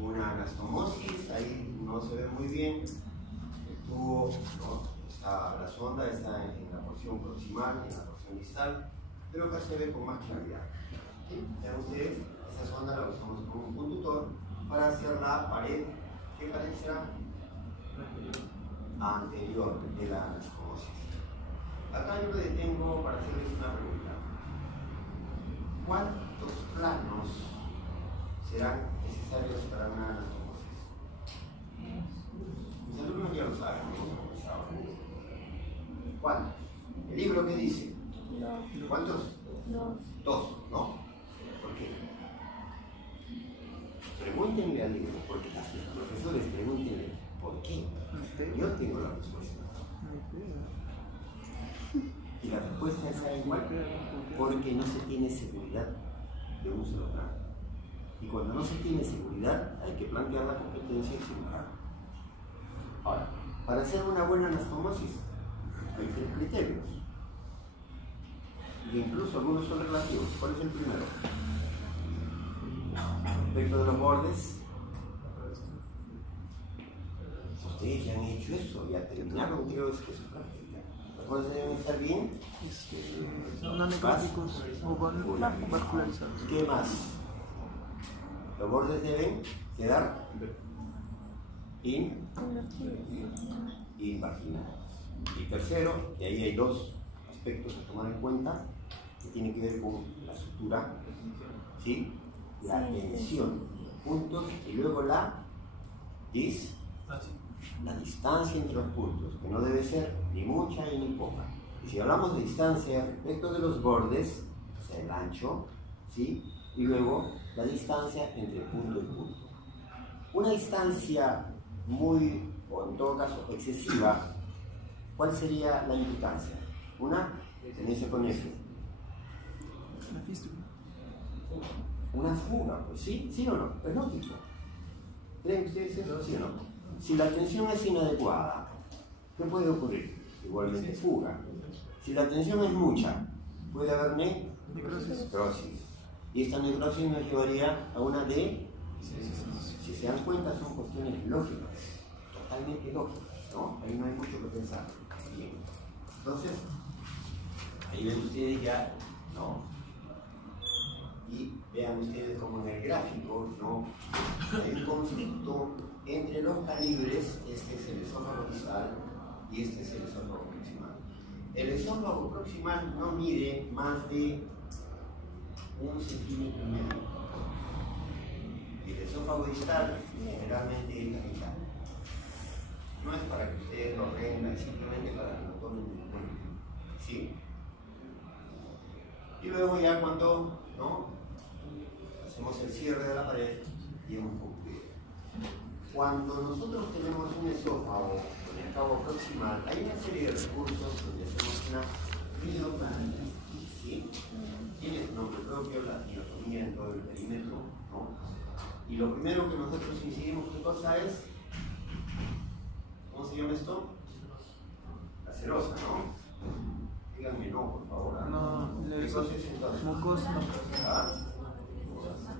una anastomosis, ahí no se ve muy bien, el tubo, ¿no? La sonda está en la porción proximal, en la porción distal, pero acá se ve con más claridad. ¿Sí? Vean ustedes, esa sonda la usamos como un puntutor para hacer la pared. ¿Qué pared será? Anterior de la anastomosis. Acá yo me detengo para hacerles una pregunta. ¿Cuántos planos serán necesarios para una anastomosis? Mis alumnos ya lo saben, ¿cuántos? ¿El libro qué dice? No. ¿Cuántos? No. Dos, ¿no? ¿Por qué? Pregúntenle al libro, porque los profesores pregúntenle, ¿por qué? Yo tengo la respuesta. Y la respuesta es igual, porque no se tiene seguridad de un solo plano. Y cuando no se tiene seguridad, hay que plantear la competencia cirujana. Ahora, para hacer una buena anastomosis, hay 3 criterios. Y incluso algunos son relativos. ¿Cuál es el primero? Respecto de los bordes. Ustedes ya han hecho eso, ya terminaron, creo que su práctica. Los bordes deben estar bien. No necróticos o vascularizados. ¿Qué más? Los bordes deben quedar invaginados. Y tercero, y ahí hay 2 aspectos a tomar en cuenta, que tienen que ver con la sutura, ¿sí? La tensión, puntos, y luego la distancia entre los puntos, que no debe ser ni mucha ni poca. Y si hablamos de distancia respecto de los bordes, o sea, el ancho, ¿sí? Y luego la distancia entre punto y punto. Una distancia muy, o en todo caso excesiva, ¿cuál sería la implicancia? Una, tenerse con F. Una fístula. Una fuga, pues sí, sí o no, es lógico. ¿Creen ustedes eso? ¿Sí o no? Si la tensión es inadecuada, ¿qué puede ocurrir? Igualmente fuga. Si la tensión es mucha, puede haber necrosis. Y esta necrosis nos llevaría a una D. Si se dan cuenta, son cuestiones lógicas, totalmente lógicas, ¿no? Ahí no hay mucho que pensar. Bien. Entonces, ahí ven ustedes ya, ¿no? Y vean ustedes como en el gráfico, ¿no? Hay un conflicto entre los calibres. Este es el esófago distal y este es el esófago proximal. El esófago proximal no mide más de 1 centímetro y medio. Y el esófago distal generalmente es la mitad. No es para que ustedes lo aprendan, es simplemente para que lo tomen en cuenta. ¿Sí? Y luego ya cuando, ¿no?, hacemos el cierre de la pared y hemos concluido. Cuando nosotros tenemos un esófago con el cabo proximal, hay una serie de recursos donde hacemos una videoplanía, ¿sí? Tiene su nombre propio, la anatomía en todo el perímetro, ¿no? Y lo primero que nosotros incidimos, ¿qué cosa es? ¿Cómo se llama esto? La cerosa, ¿no? Díganme no, por favor. No, ¿Qué cosa es entonces? mucosa. ¿Ah?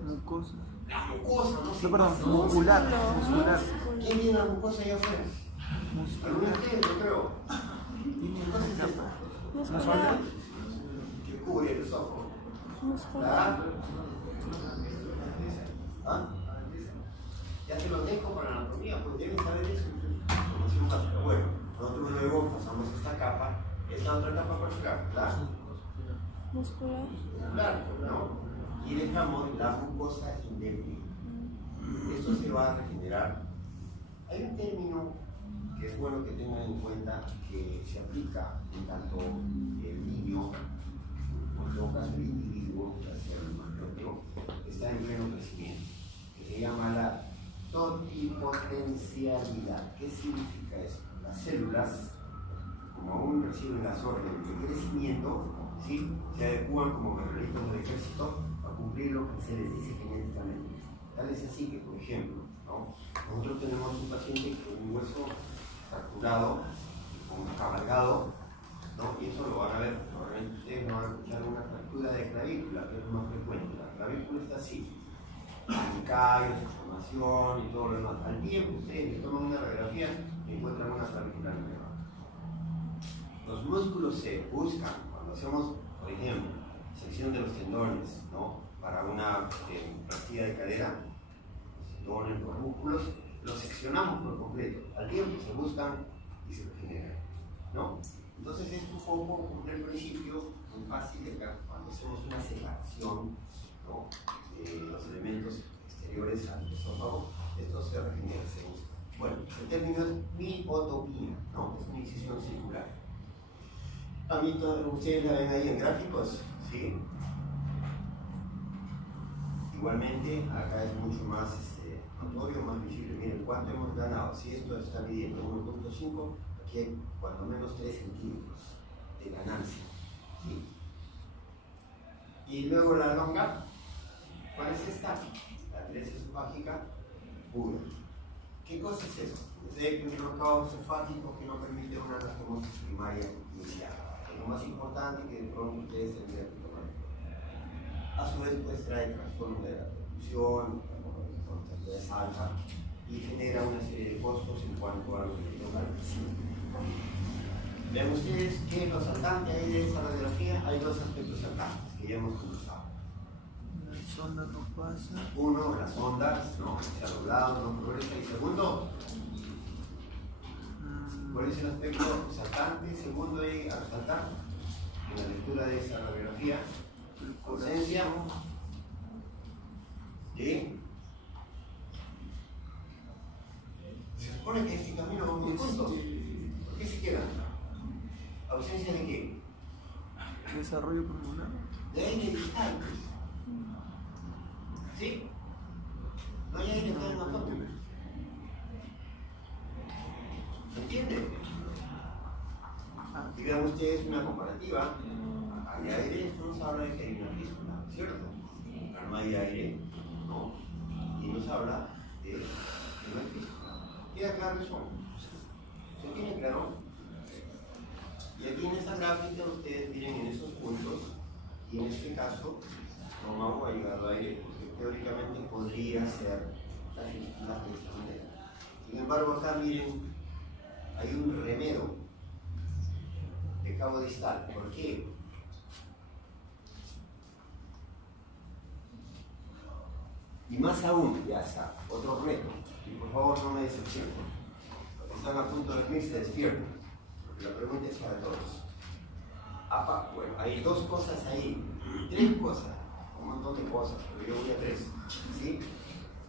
Mucosa. La mucosa, no sé. No, perdón, muscular. ¿Quién tiene la mucosa allá afuera? ¿Alguno de Muscular. ustedes? Yo creo. ¿Qué cosa es esto? Muscular. Que cubre el esófago. Muscular. ¿Ah? Ya se los dejo para la anatomía, pues deben saber eso, información básica. Bueno, nosotros luego pasamos esta capa, esta otra capa vascular, claro. Muscular. Claro, ¿no? Y dejamos la mucosa indemne. Esto se va a regenerar. Hay un término que es bueno que tengan en cuenta que se aplica en tanto el niño, o en todo caso el individuo, que hacia el más propio, está en pleno crecimiento, que se llama la totipotencialidad. ¿Qué significa eso? Las células, como aún reciben las órdenes de crecimiento, ¿sí?, se adecúan como guerreritos del ejército a cumplir lo que se les dice genéticamente. Tal es así que, por ejemplo, ¿no?, nosotros tenemos un paciente con un hueso fracturado, con cabalgado, ¿no?, y eso lo van a ver, probablemente ustedes no van a escuchar una fractura de clavícula, que es lo más frecuente. La clavícula está así, con callos, inflamación y todo lo demás. Al tiempo, ustedes le toman una radiografía y encuentran una clavícula nueva. Los músculos se buscan cuando hacemos, por ejemplo, sección de los tendones, ¿no?, para una partida de cadera, los tendones, los músculos, los seccionamos por completo. Al tiempo se buscan y se regeneran, ¿no? Entonces es un poco, como en el principio, muy fácil de ver cuando hacemos una separación, ¿no?, de los elementos exteriores al esófago. Esto se regenera, se busca. Bueno, el término es miotopía, ¿no?, es una incisión circular. A mí ustedes la ven ahí en gráficos, ¿sí? Igualmente, acá es mucho más notorio, más visible. Miren cuánto hemos ganado. Si esto está midiendo 1.5, aquí hay cuando menos 3 centímetros de ganancia, ¿sí? Y luego la longa, ¿cuál es esta? La atresia esofágica pura. ¿Qué cosa es eso? Es un trocado esofágico que no permite una anastomosis primaria inicial. Lo más importante que de pronto ustedes tendrían que tomar. A su vez, pues trae trastorno de la percusión, contagios alta, y genera una serie de costos en cuanto a lo que toca al paciente. Vean ustedes que lo saltante ahí de esa radiografía, hay dos aspectos saltantes que ya hemos conversado. La sonda no pasa. Uno, las ondas, ¿no?, se ha doblado, no progresa. Y segundo, ¿cuál es el aspecto saltante? Segundo, a resaltar en la lectura de esa radiografía, ausencia de. Se supone que este camino va muy juntos. ¿Por qué se quedan? ¿Ausencia de qué? Desarrollo pulmonar. De aire vital. ¿Sí? No hay aire vital en la foto. ¿Entienden? Y vean ustedes una comparativa. Hay aire, esto nos habla de que hay una fístula, ¿cierto? Acá no hay aire, ¿no? Y nos habla de una fístula. ¿Queda claro eso? ¿Se tiene claro? Y aquí en esta gráfica ustedes miren en esos puntos, y en este caso no vamos a llegar al aire, porque teóricamente podría ser la fístula de esta manera. Sin embargo, acá miren, hay un remedo de cabo distal. ¿Por qué? Y más aún, ya está, otro reto. Y por favor no me decepcionen. Los que están a punto de dormir se despierten, porque la pregunta es para todos. Bueno, hay dos cosas ahí, tres cosas, un montón de cosas, pero yo voy a tres, ¿sí?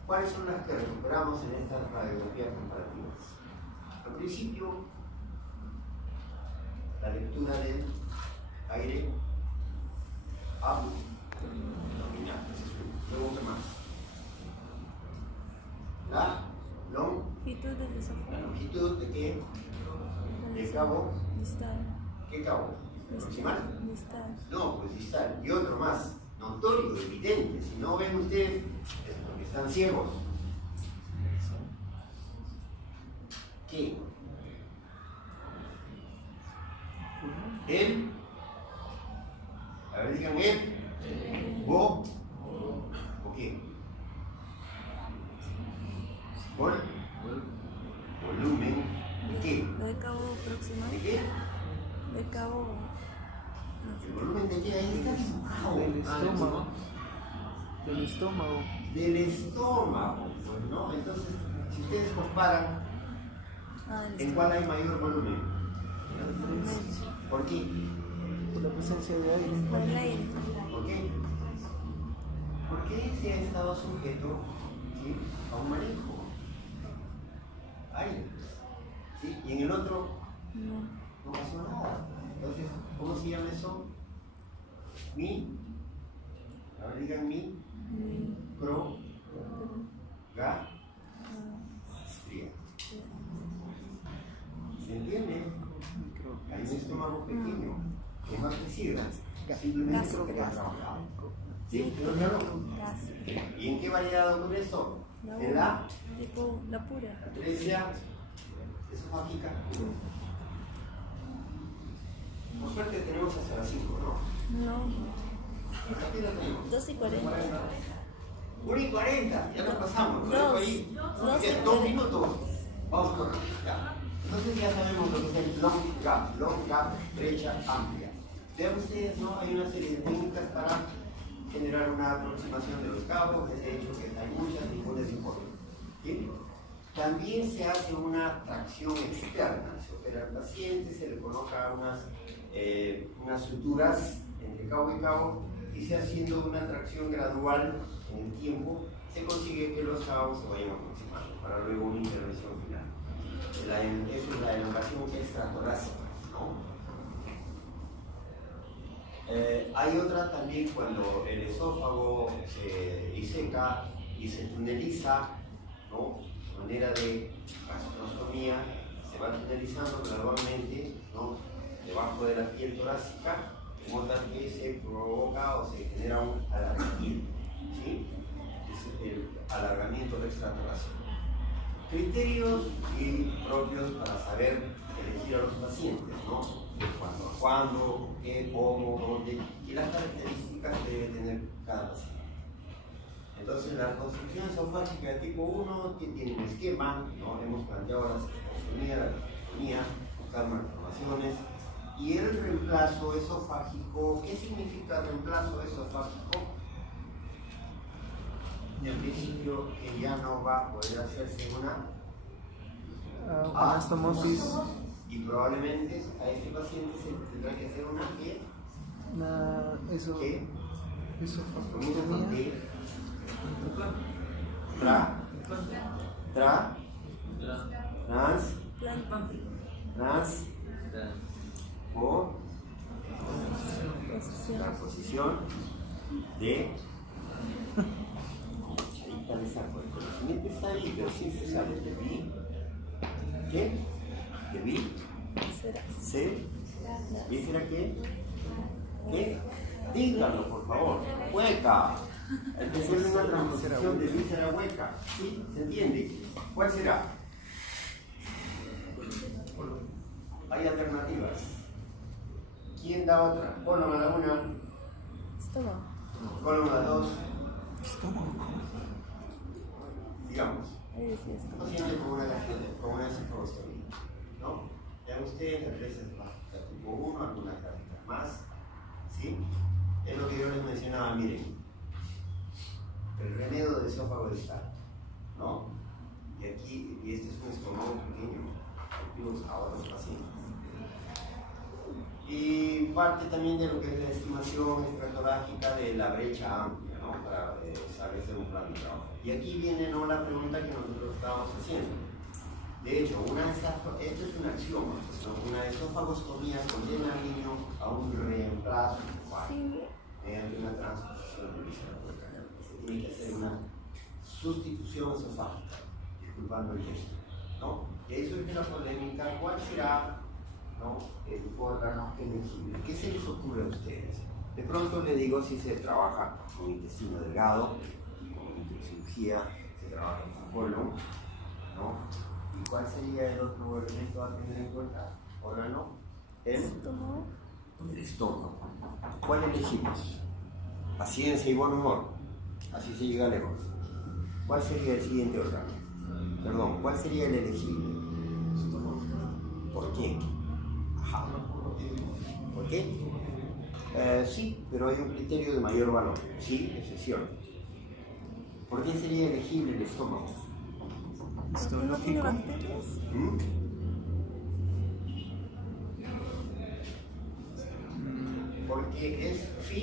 ¿Cuáles son las que recuperamos en estas radiografías comparativas? Al principio, la lectura del aire abdominal. Luego, ¿qué más? La longitud del esófago. La longitud de qué? De cabo. Distal. ¿Qué cabo? ¿Proximal? Distal. No, pues distal. Y otro más, notorio, evidente. Si no ven ustedes, es porque están ciegos. ¿Qué? El. A ver, digan el. ¿O qué? Volumen. ¿De qué? ¿De cabo proximal? ¿De qué? De cabo. El volumen de qué ahí está dibujado. Del estómago. Del estómago. Del estómago, pues, ¿no? Entonces, si ustedes comparan, ¿en cuál hay mayor volumen? ¿Por qué? Por la presencia de aire. Por el aire. ¿Por qué? Porque ese ha estado sujeto, ¿sí?, a un manejo. Aire. ¿Sí? Y en el otro no pasó nada. Entonces, ¿cómo se llama eso? Mi. Ahora digan mi. Pro. Ga. Stria. ¿Se entiende? Hay un estómago pequeño. ¿Qué más decir? Simplemente creo que ha trabajado. ¿Sí? ¿Pero claro? ¿Y en qué variedad ocurre eso? En la Tipo, la pura. atresia esofágica. Por suerte tenemos hasta las 5, ¿no? No. ¿Hasta qué la tenemos? 2:40. 1:40, ya nos pasamos. Lo dejo ahí. Dos. 2 minutos. Vamos a correr. Ya. Entonces ya sabemos lo que es el long gap, brecha amplia. Vean ustedes, ¿no? Hay una serie de técnicas para generar una aproximación de los cabos. Les he dicho que hay muchas, ninguna es importante. ¿Sí? También se hace una tracción externa. Se opera al paciente, se le coloca unas suturas entre cabo y cabo, y se haciendo una tracción gradual en el tiempo, se consigue que los cabos se vayan aproximando para luego una intervención final. Eso es la elongación extratorácica, ¿no? Hay otra también cuando el esófago se diseca y se tuneliza, ¿no? De manera de gastrostomía, se va tunelizando gradualmente, ¿no?, debajo de la piel torácica, de modo tal que se provoca o se genera un alargamiento, ¿sí? Es el alargamiento extratorácico. Criterios propios para saber elegir a los pacientes, ¿no? Cuándo, qué, cómo, dónde, y las características que debe tener cada paciente. Entonces, la reconstrucción esofágica de tipo 1 tiene un esquema, ¿no? Hemos planteado la gastrostomía, buscar malformaciones, y el reemplazo esofágico. ¿Qué significa reemplazo esofágico? En principio, que ya no va a poder hacerse una anastomosis. Y probablemente a este paciente se tendrá que hacer una ¿qué? ¿Qué? Esofagostomía. Por la posición de cucharita de saco. El conocimiento está ahí, pero siempre sale de mí. ¿Qué? De mí. C. ¿Y será qué? ¿Qué? Díganlo, por favor. Hueca. Hay que hacer una transposición de víscera hueca. ¿Sí? ¿Se entiende? ¿Cuál será? Hay alternativas. ¿Quién da otra? Colon a la 1. Estómago. Colon a la 2. Digamos. Ahí decía estómago. Paciente con una esofagostomía, ¿no? Vean ustedes, la atresia esofágica tipo 1, algunas gráficas más, ¿sí? Es lo que yo les mencionaba, miren. El remedio de esófago está, ¿no? Y aquí, y este es un estómago pequeño, activos a otros pacientes. Y parte también de lo que es la estimación extratorágica de la brecha amplia, ¿no? Para establecer un plan de trabajo. Y aquí viene, ¿no?, la pregunta que nosotros estábamos haciendo. De hecho, esto es un axioma, ¿no? Una esofagostomía condena al niño a un reemplazo mediante una transposición de víscera hueca. Se tiene que hacer una sustitución esofágica, disculpando el gesto, ¿no? Y ahí surge la polémica, ¿cuál será, ¿no?, el órgano elegible? ¿Qué se les ocurre a ustedes? De pronto le digo si se trabaja con intestino delgado, con microcirugía, se trabaja con colon, ¿no? ¿Y cuál sería el otro elemento a tener en cuenta? ¿Órgano? El estómago. ¿Cuál elegimos? Paciencia y buen humor. Así se llega lejos. ¿Cuál sería el siguiente órgano? Perdón, ¿cuál sería el elegible? ¿Por qué? Ajá. ¿Por qué? Sí, pero hay un criterio de mayor valor. Sí, excepción. ¿Por qué sería elegible el estómago? Esto ¿No tiene lógico. bacterias? Porque es Sí.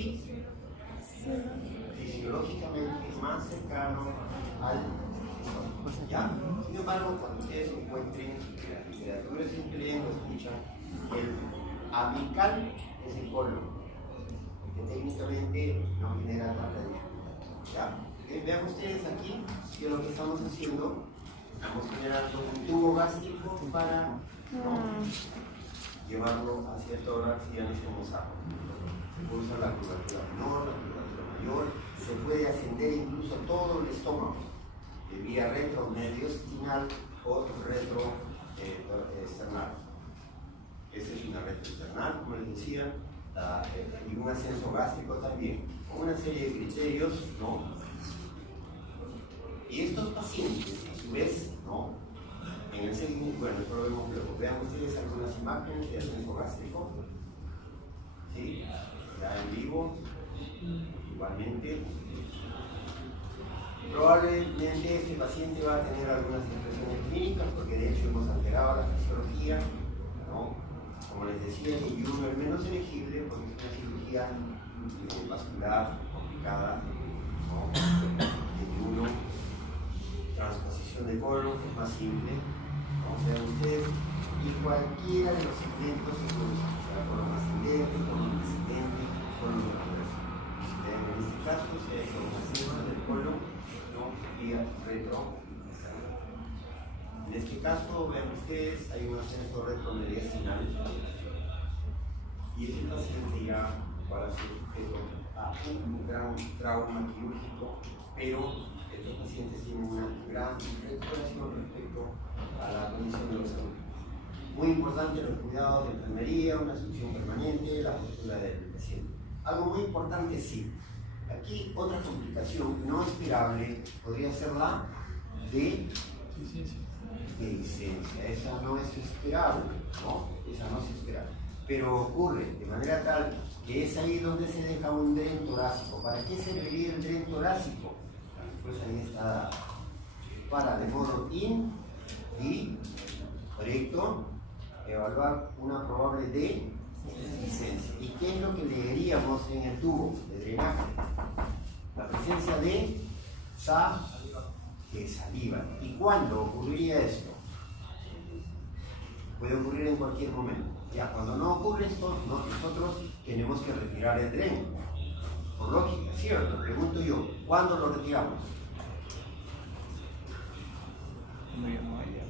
fisiológicamente más cercano al ¿ya? Sin embargo, cuando ustedes encuentren en la literatura, siempre leen o escuchan, el apical es el colon, que técnicamente no genera tanta dificultad. ¿Ya? Vean ustedes aquí que lo que estamos haciendo, estamos generando un tubo gástrico para llevarlo hacia el tórax y al estómago. Se puede usar la curvatura menor, la curvatura mayor, se puede ascender incluso todo el estómago, de vía retro-mediastinal o retro-external. Esa es una retro-external, como les decía, y un ascenso gástrico también, con una serie de criterios, ¿no? Y estos pacientes, a su vez, ¿no? En el seguimiento, bueno, eso lo vemos luego. Vean ustedes algunas imágenes de ascenso gástrico, ¿sí? Ya en vivo, igualmente. Probablemente este paciente va a tener algunas expresiones clínicas, porque de hecho hemos alterado la fisiología, ¿no? Como les decía, el IU es menos elegible porque es una cirugía vascular complicada, ¿no? El IU, transposición de colon, es más simple, ¿no? Vean ustedes, y cualquiera de los segmentos se puede usar, o sea, colon ascendente, colon descendente, colon reverso. En este caso se ha hecho una ascenso del colon, ¿no? Vía retro. En este caso, vean ustedes, hay un ascenso retromediastinal y ese paciente ya va a ser sujeto a un gran trauma quirúrgico, pero estos pacientes tienen una gran recuperación respecto a la condición de los adultos. Muy importante los cuidados de enfermería, una succión permanente, la postura del paciente. Algo muy importante, sí. Aquí otra complicación no esperable podría ser la de licencia. Esa no es esperable, ¿no? Esa no es esperable. Pero ocurre de manera tal que es ahí donde se deja un dren torácico. ¿Para qué serviría el dren torácico? Pues ahí está, para de modo indirecto evaluar una probable de licencia. ¿Y qué es lo que leeríamos en el tubo de drenaje? La presencia de saliva. ¿Y cuándo ocurriría esto? Puede ocurrir en cualquier momento. Ya, cuando no ocurre esto, nosotros tenemos que retirar el dren. Por lógica, ¿cierto? Pregunto yo, ¿cuándo lo retiramos?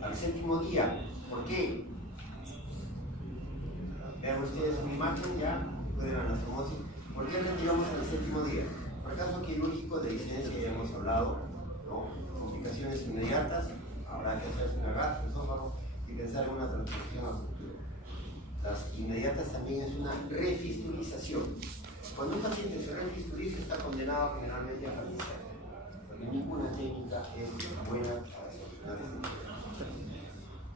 Al séptimo día. ¿Por qué? Vean ustedes una imagen ya, pueden anastomosis. ¿Por qué retiramos al séptimo día? Por caso quirúrgico de licencia ya hemos hablado, ¿no? Complicaciones inmediatas, habrá que hacerse una gastroesófago y pensar en una transfusión a futuro. Las inmediatas también es una refistulización. Cuando un paciente se refistuliza está condenado generalmente a fallecer, porque ninguna técnica es buena para solucionar este problema.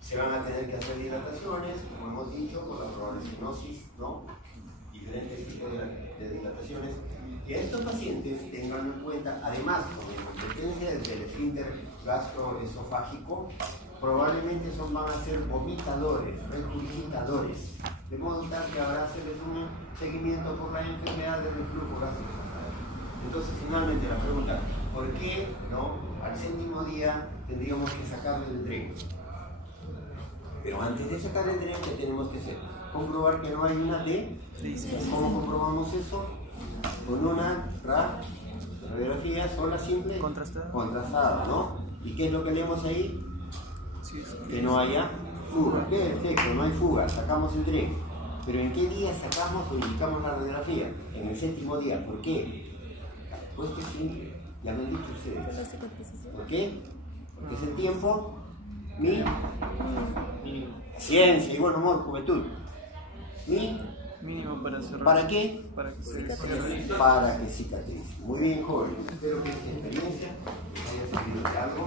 Se van a tener que hacer dilataciones, como hemos dicho, con la probable stenosis, ¿no? Diferentes tipos de dilataciones. Que estos pacientes tengan en cuenta, además, con la incompetencia del esfínter gastroesofágico, probablemente van a ser vomitadores, regurgitadores, de modo tal que habrá hacerles un seguimiento por la enfermedad del reflujo gastroesofágico. Entonces, finalmente, la pregunta, ¿por qué no al séptimo día tendríamos que sacarle el dren? Pero antes de sacar el dren, ¿qué tenemos que hacer? Comprobar que no hay una D. ¿Cómo comprobamos eso? Con una radiografía sola, simple, contrastada, ¿no? ¿Y qué es lo que leemos ahí? Que no haya fuga. Perfecto, no hay fuga, sacamos el dren. Pero ¿en qué día sacamos o indicamos la radiografía? En el séptimo día. ¿Por qué? Pues que es simple, ya lo han dicho ustedes. ¿Por qué? Porque es el tiempo ciencia y buen humor, juventud. Mínimo para cerrar. ¿Para qué? Para que se cierre. Para que cicatrice. Muy bien, joven. Espero que esta experiencia les haya servido de algo.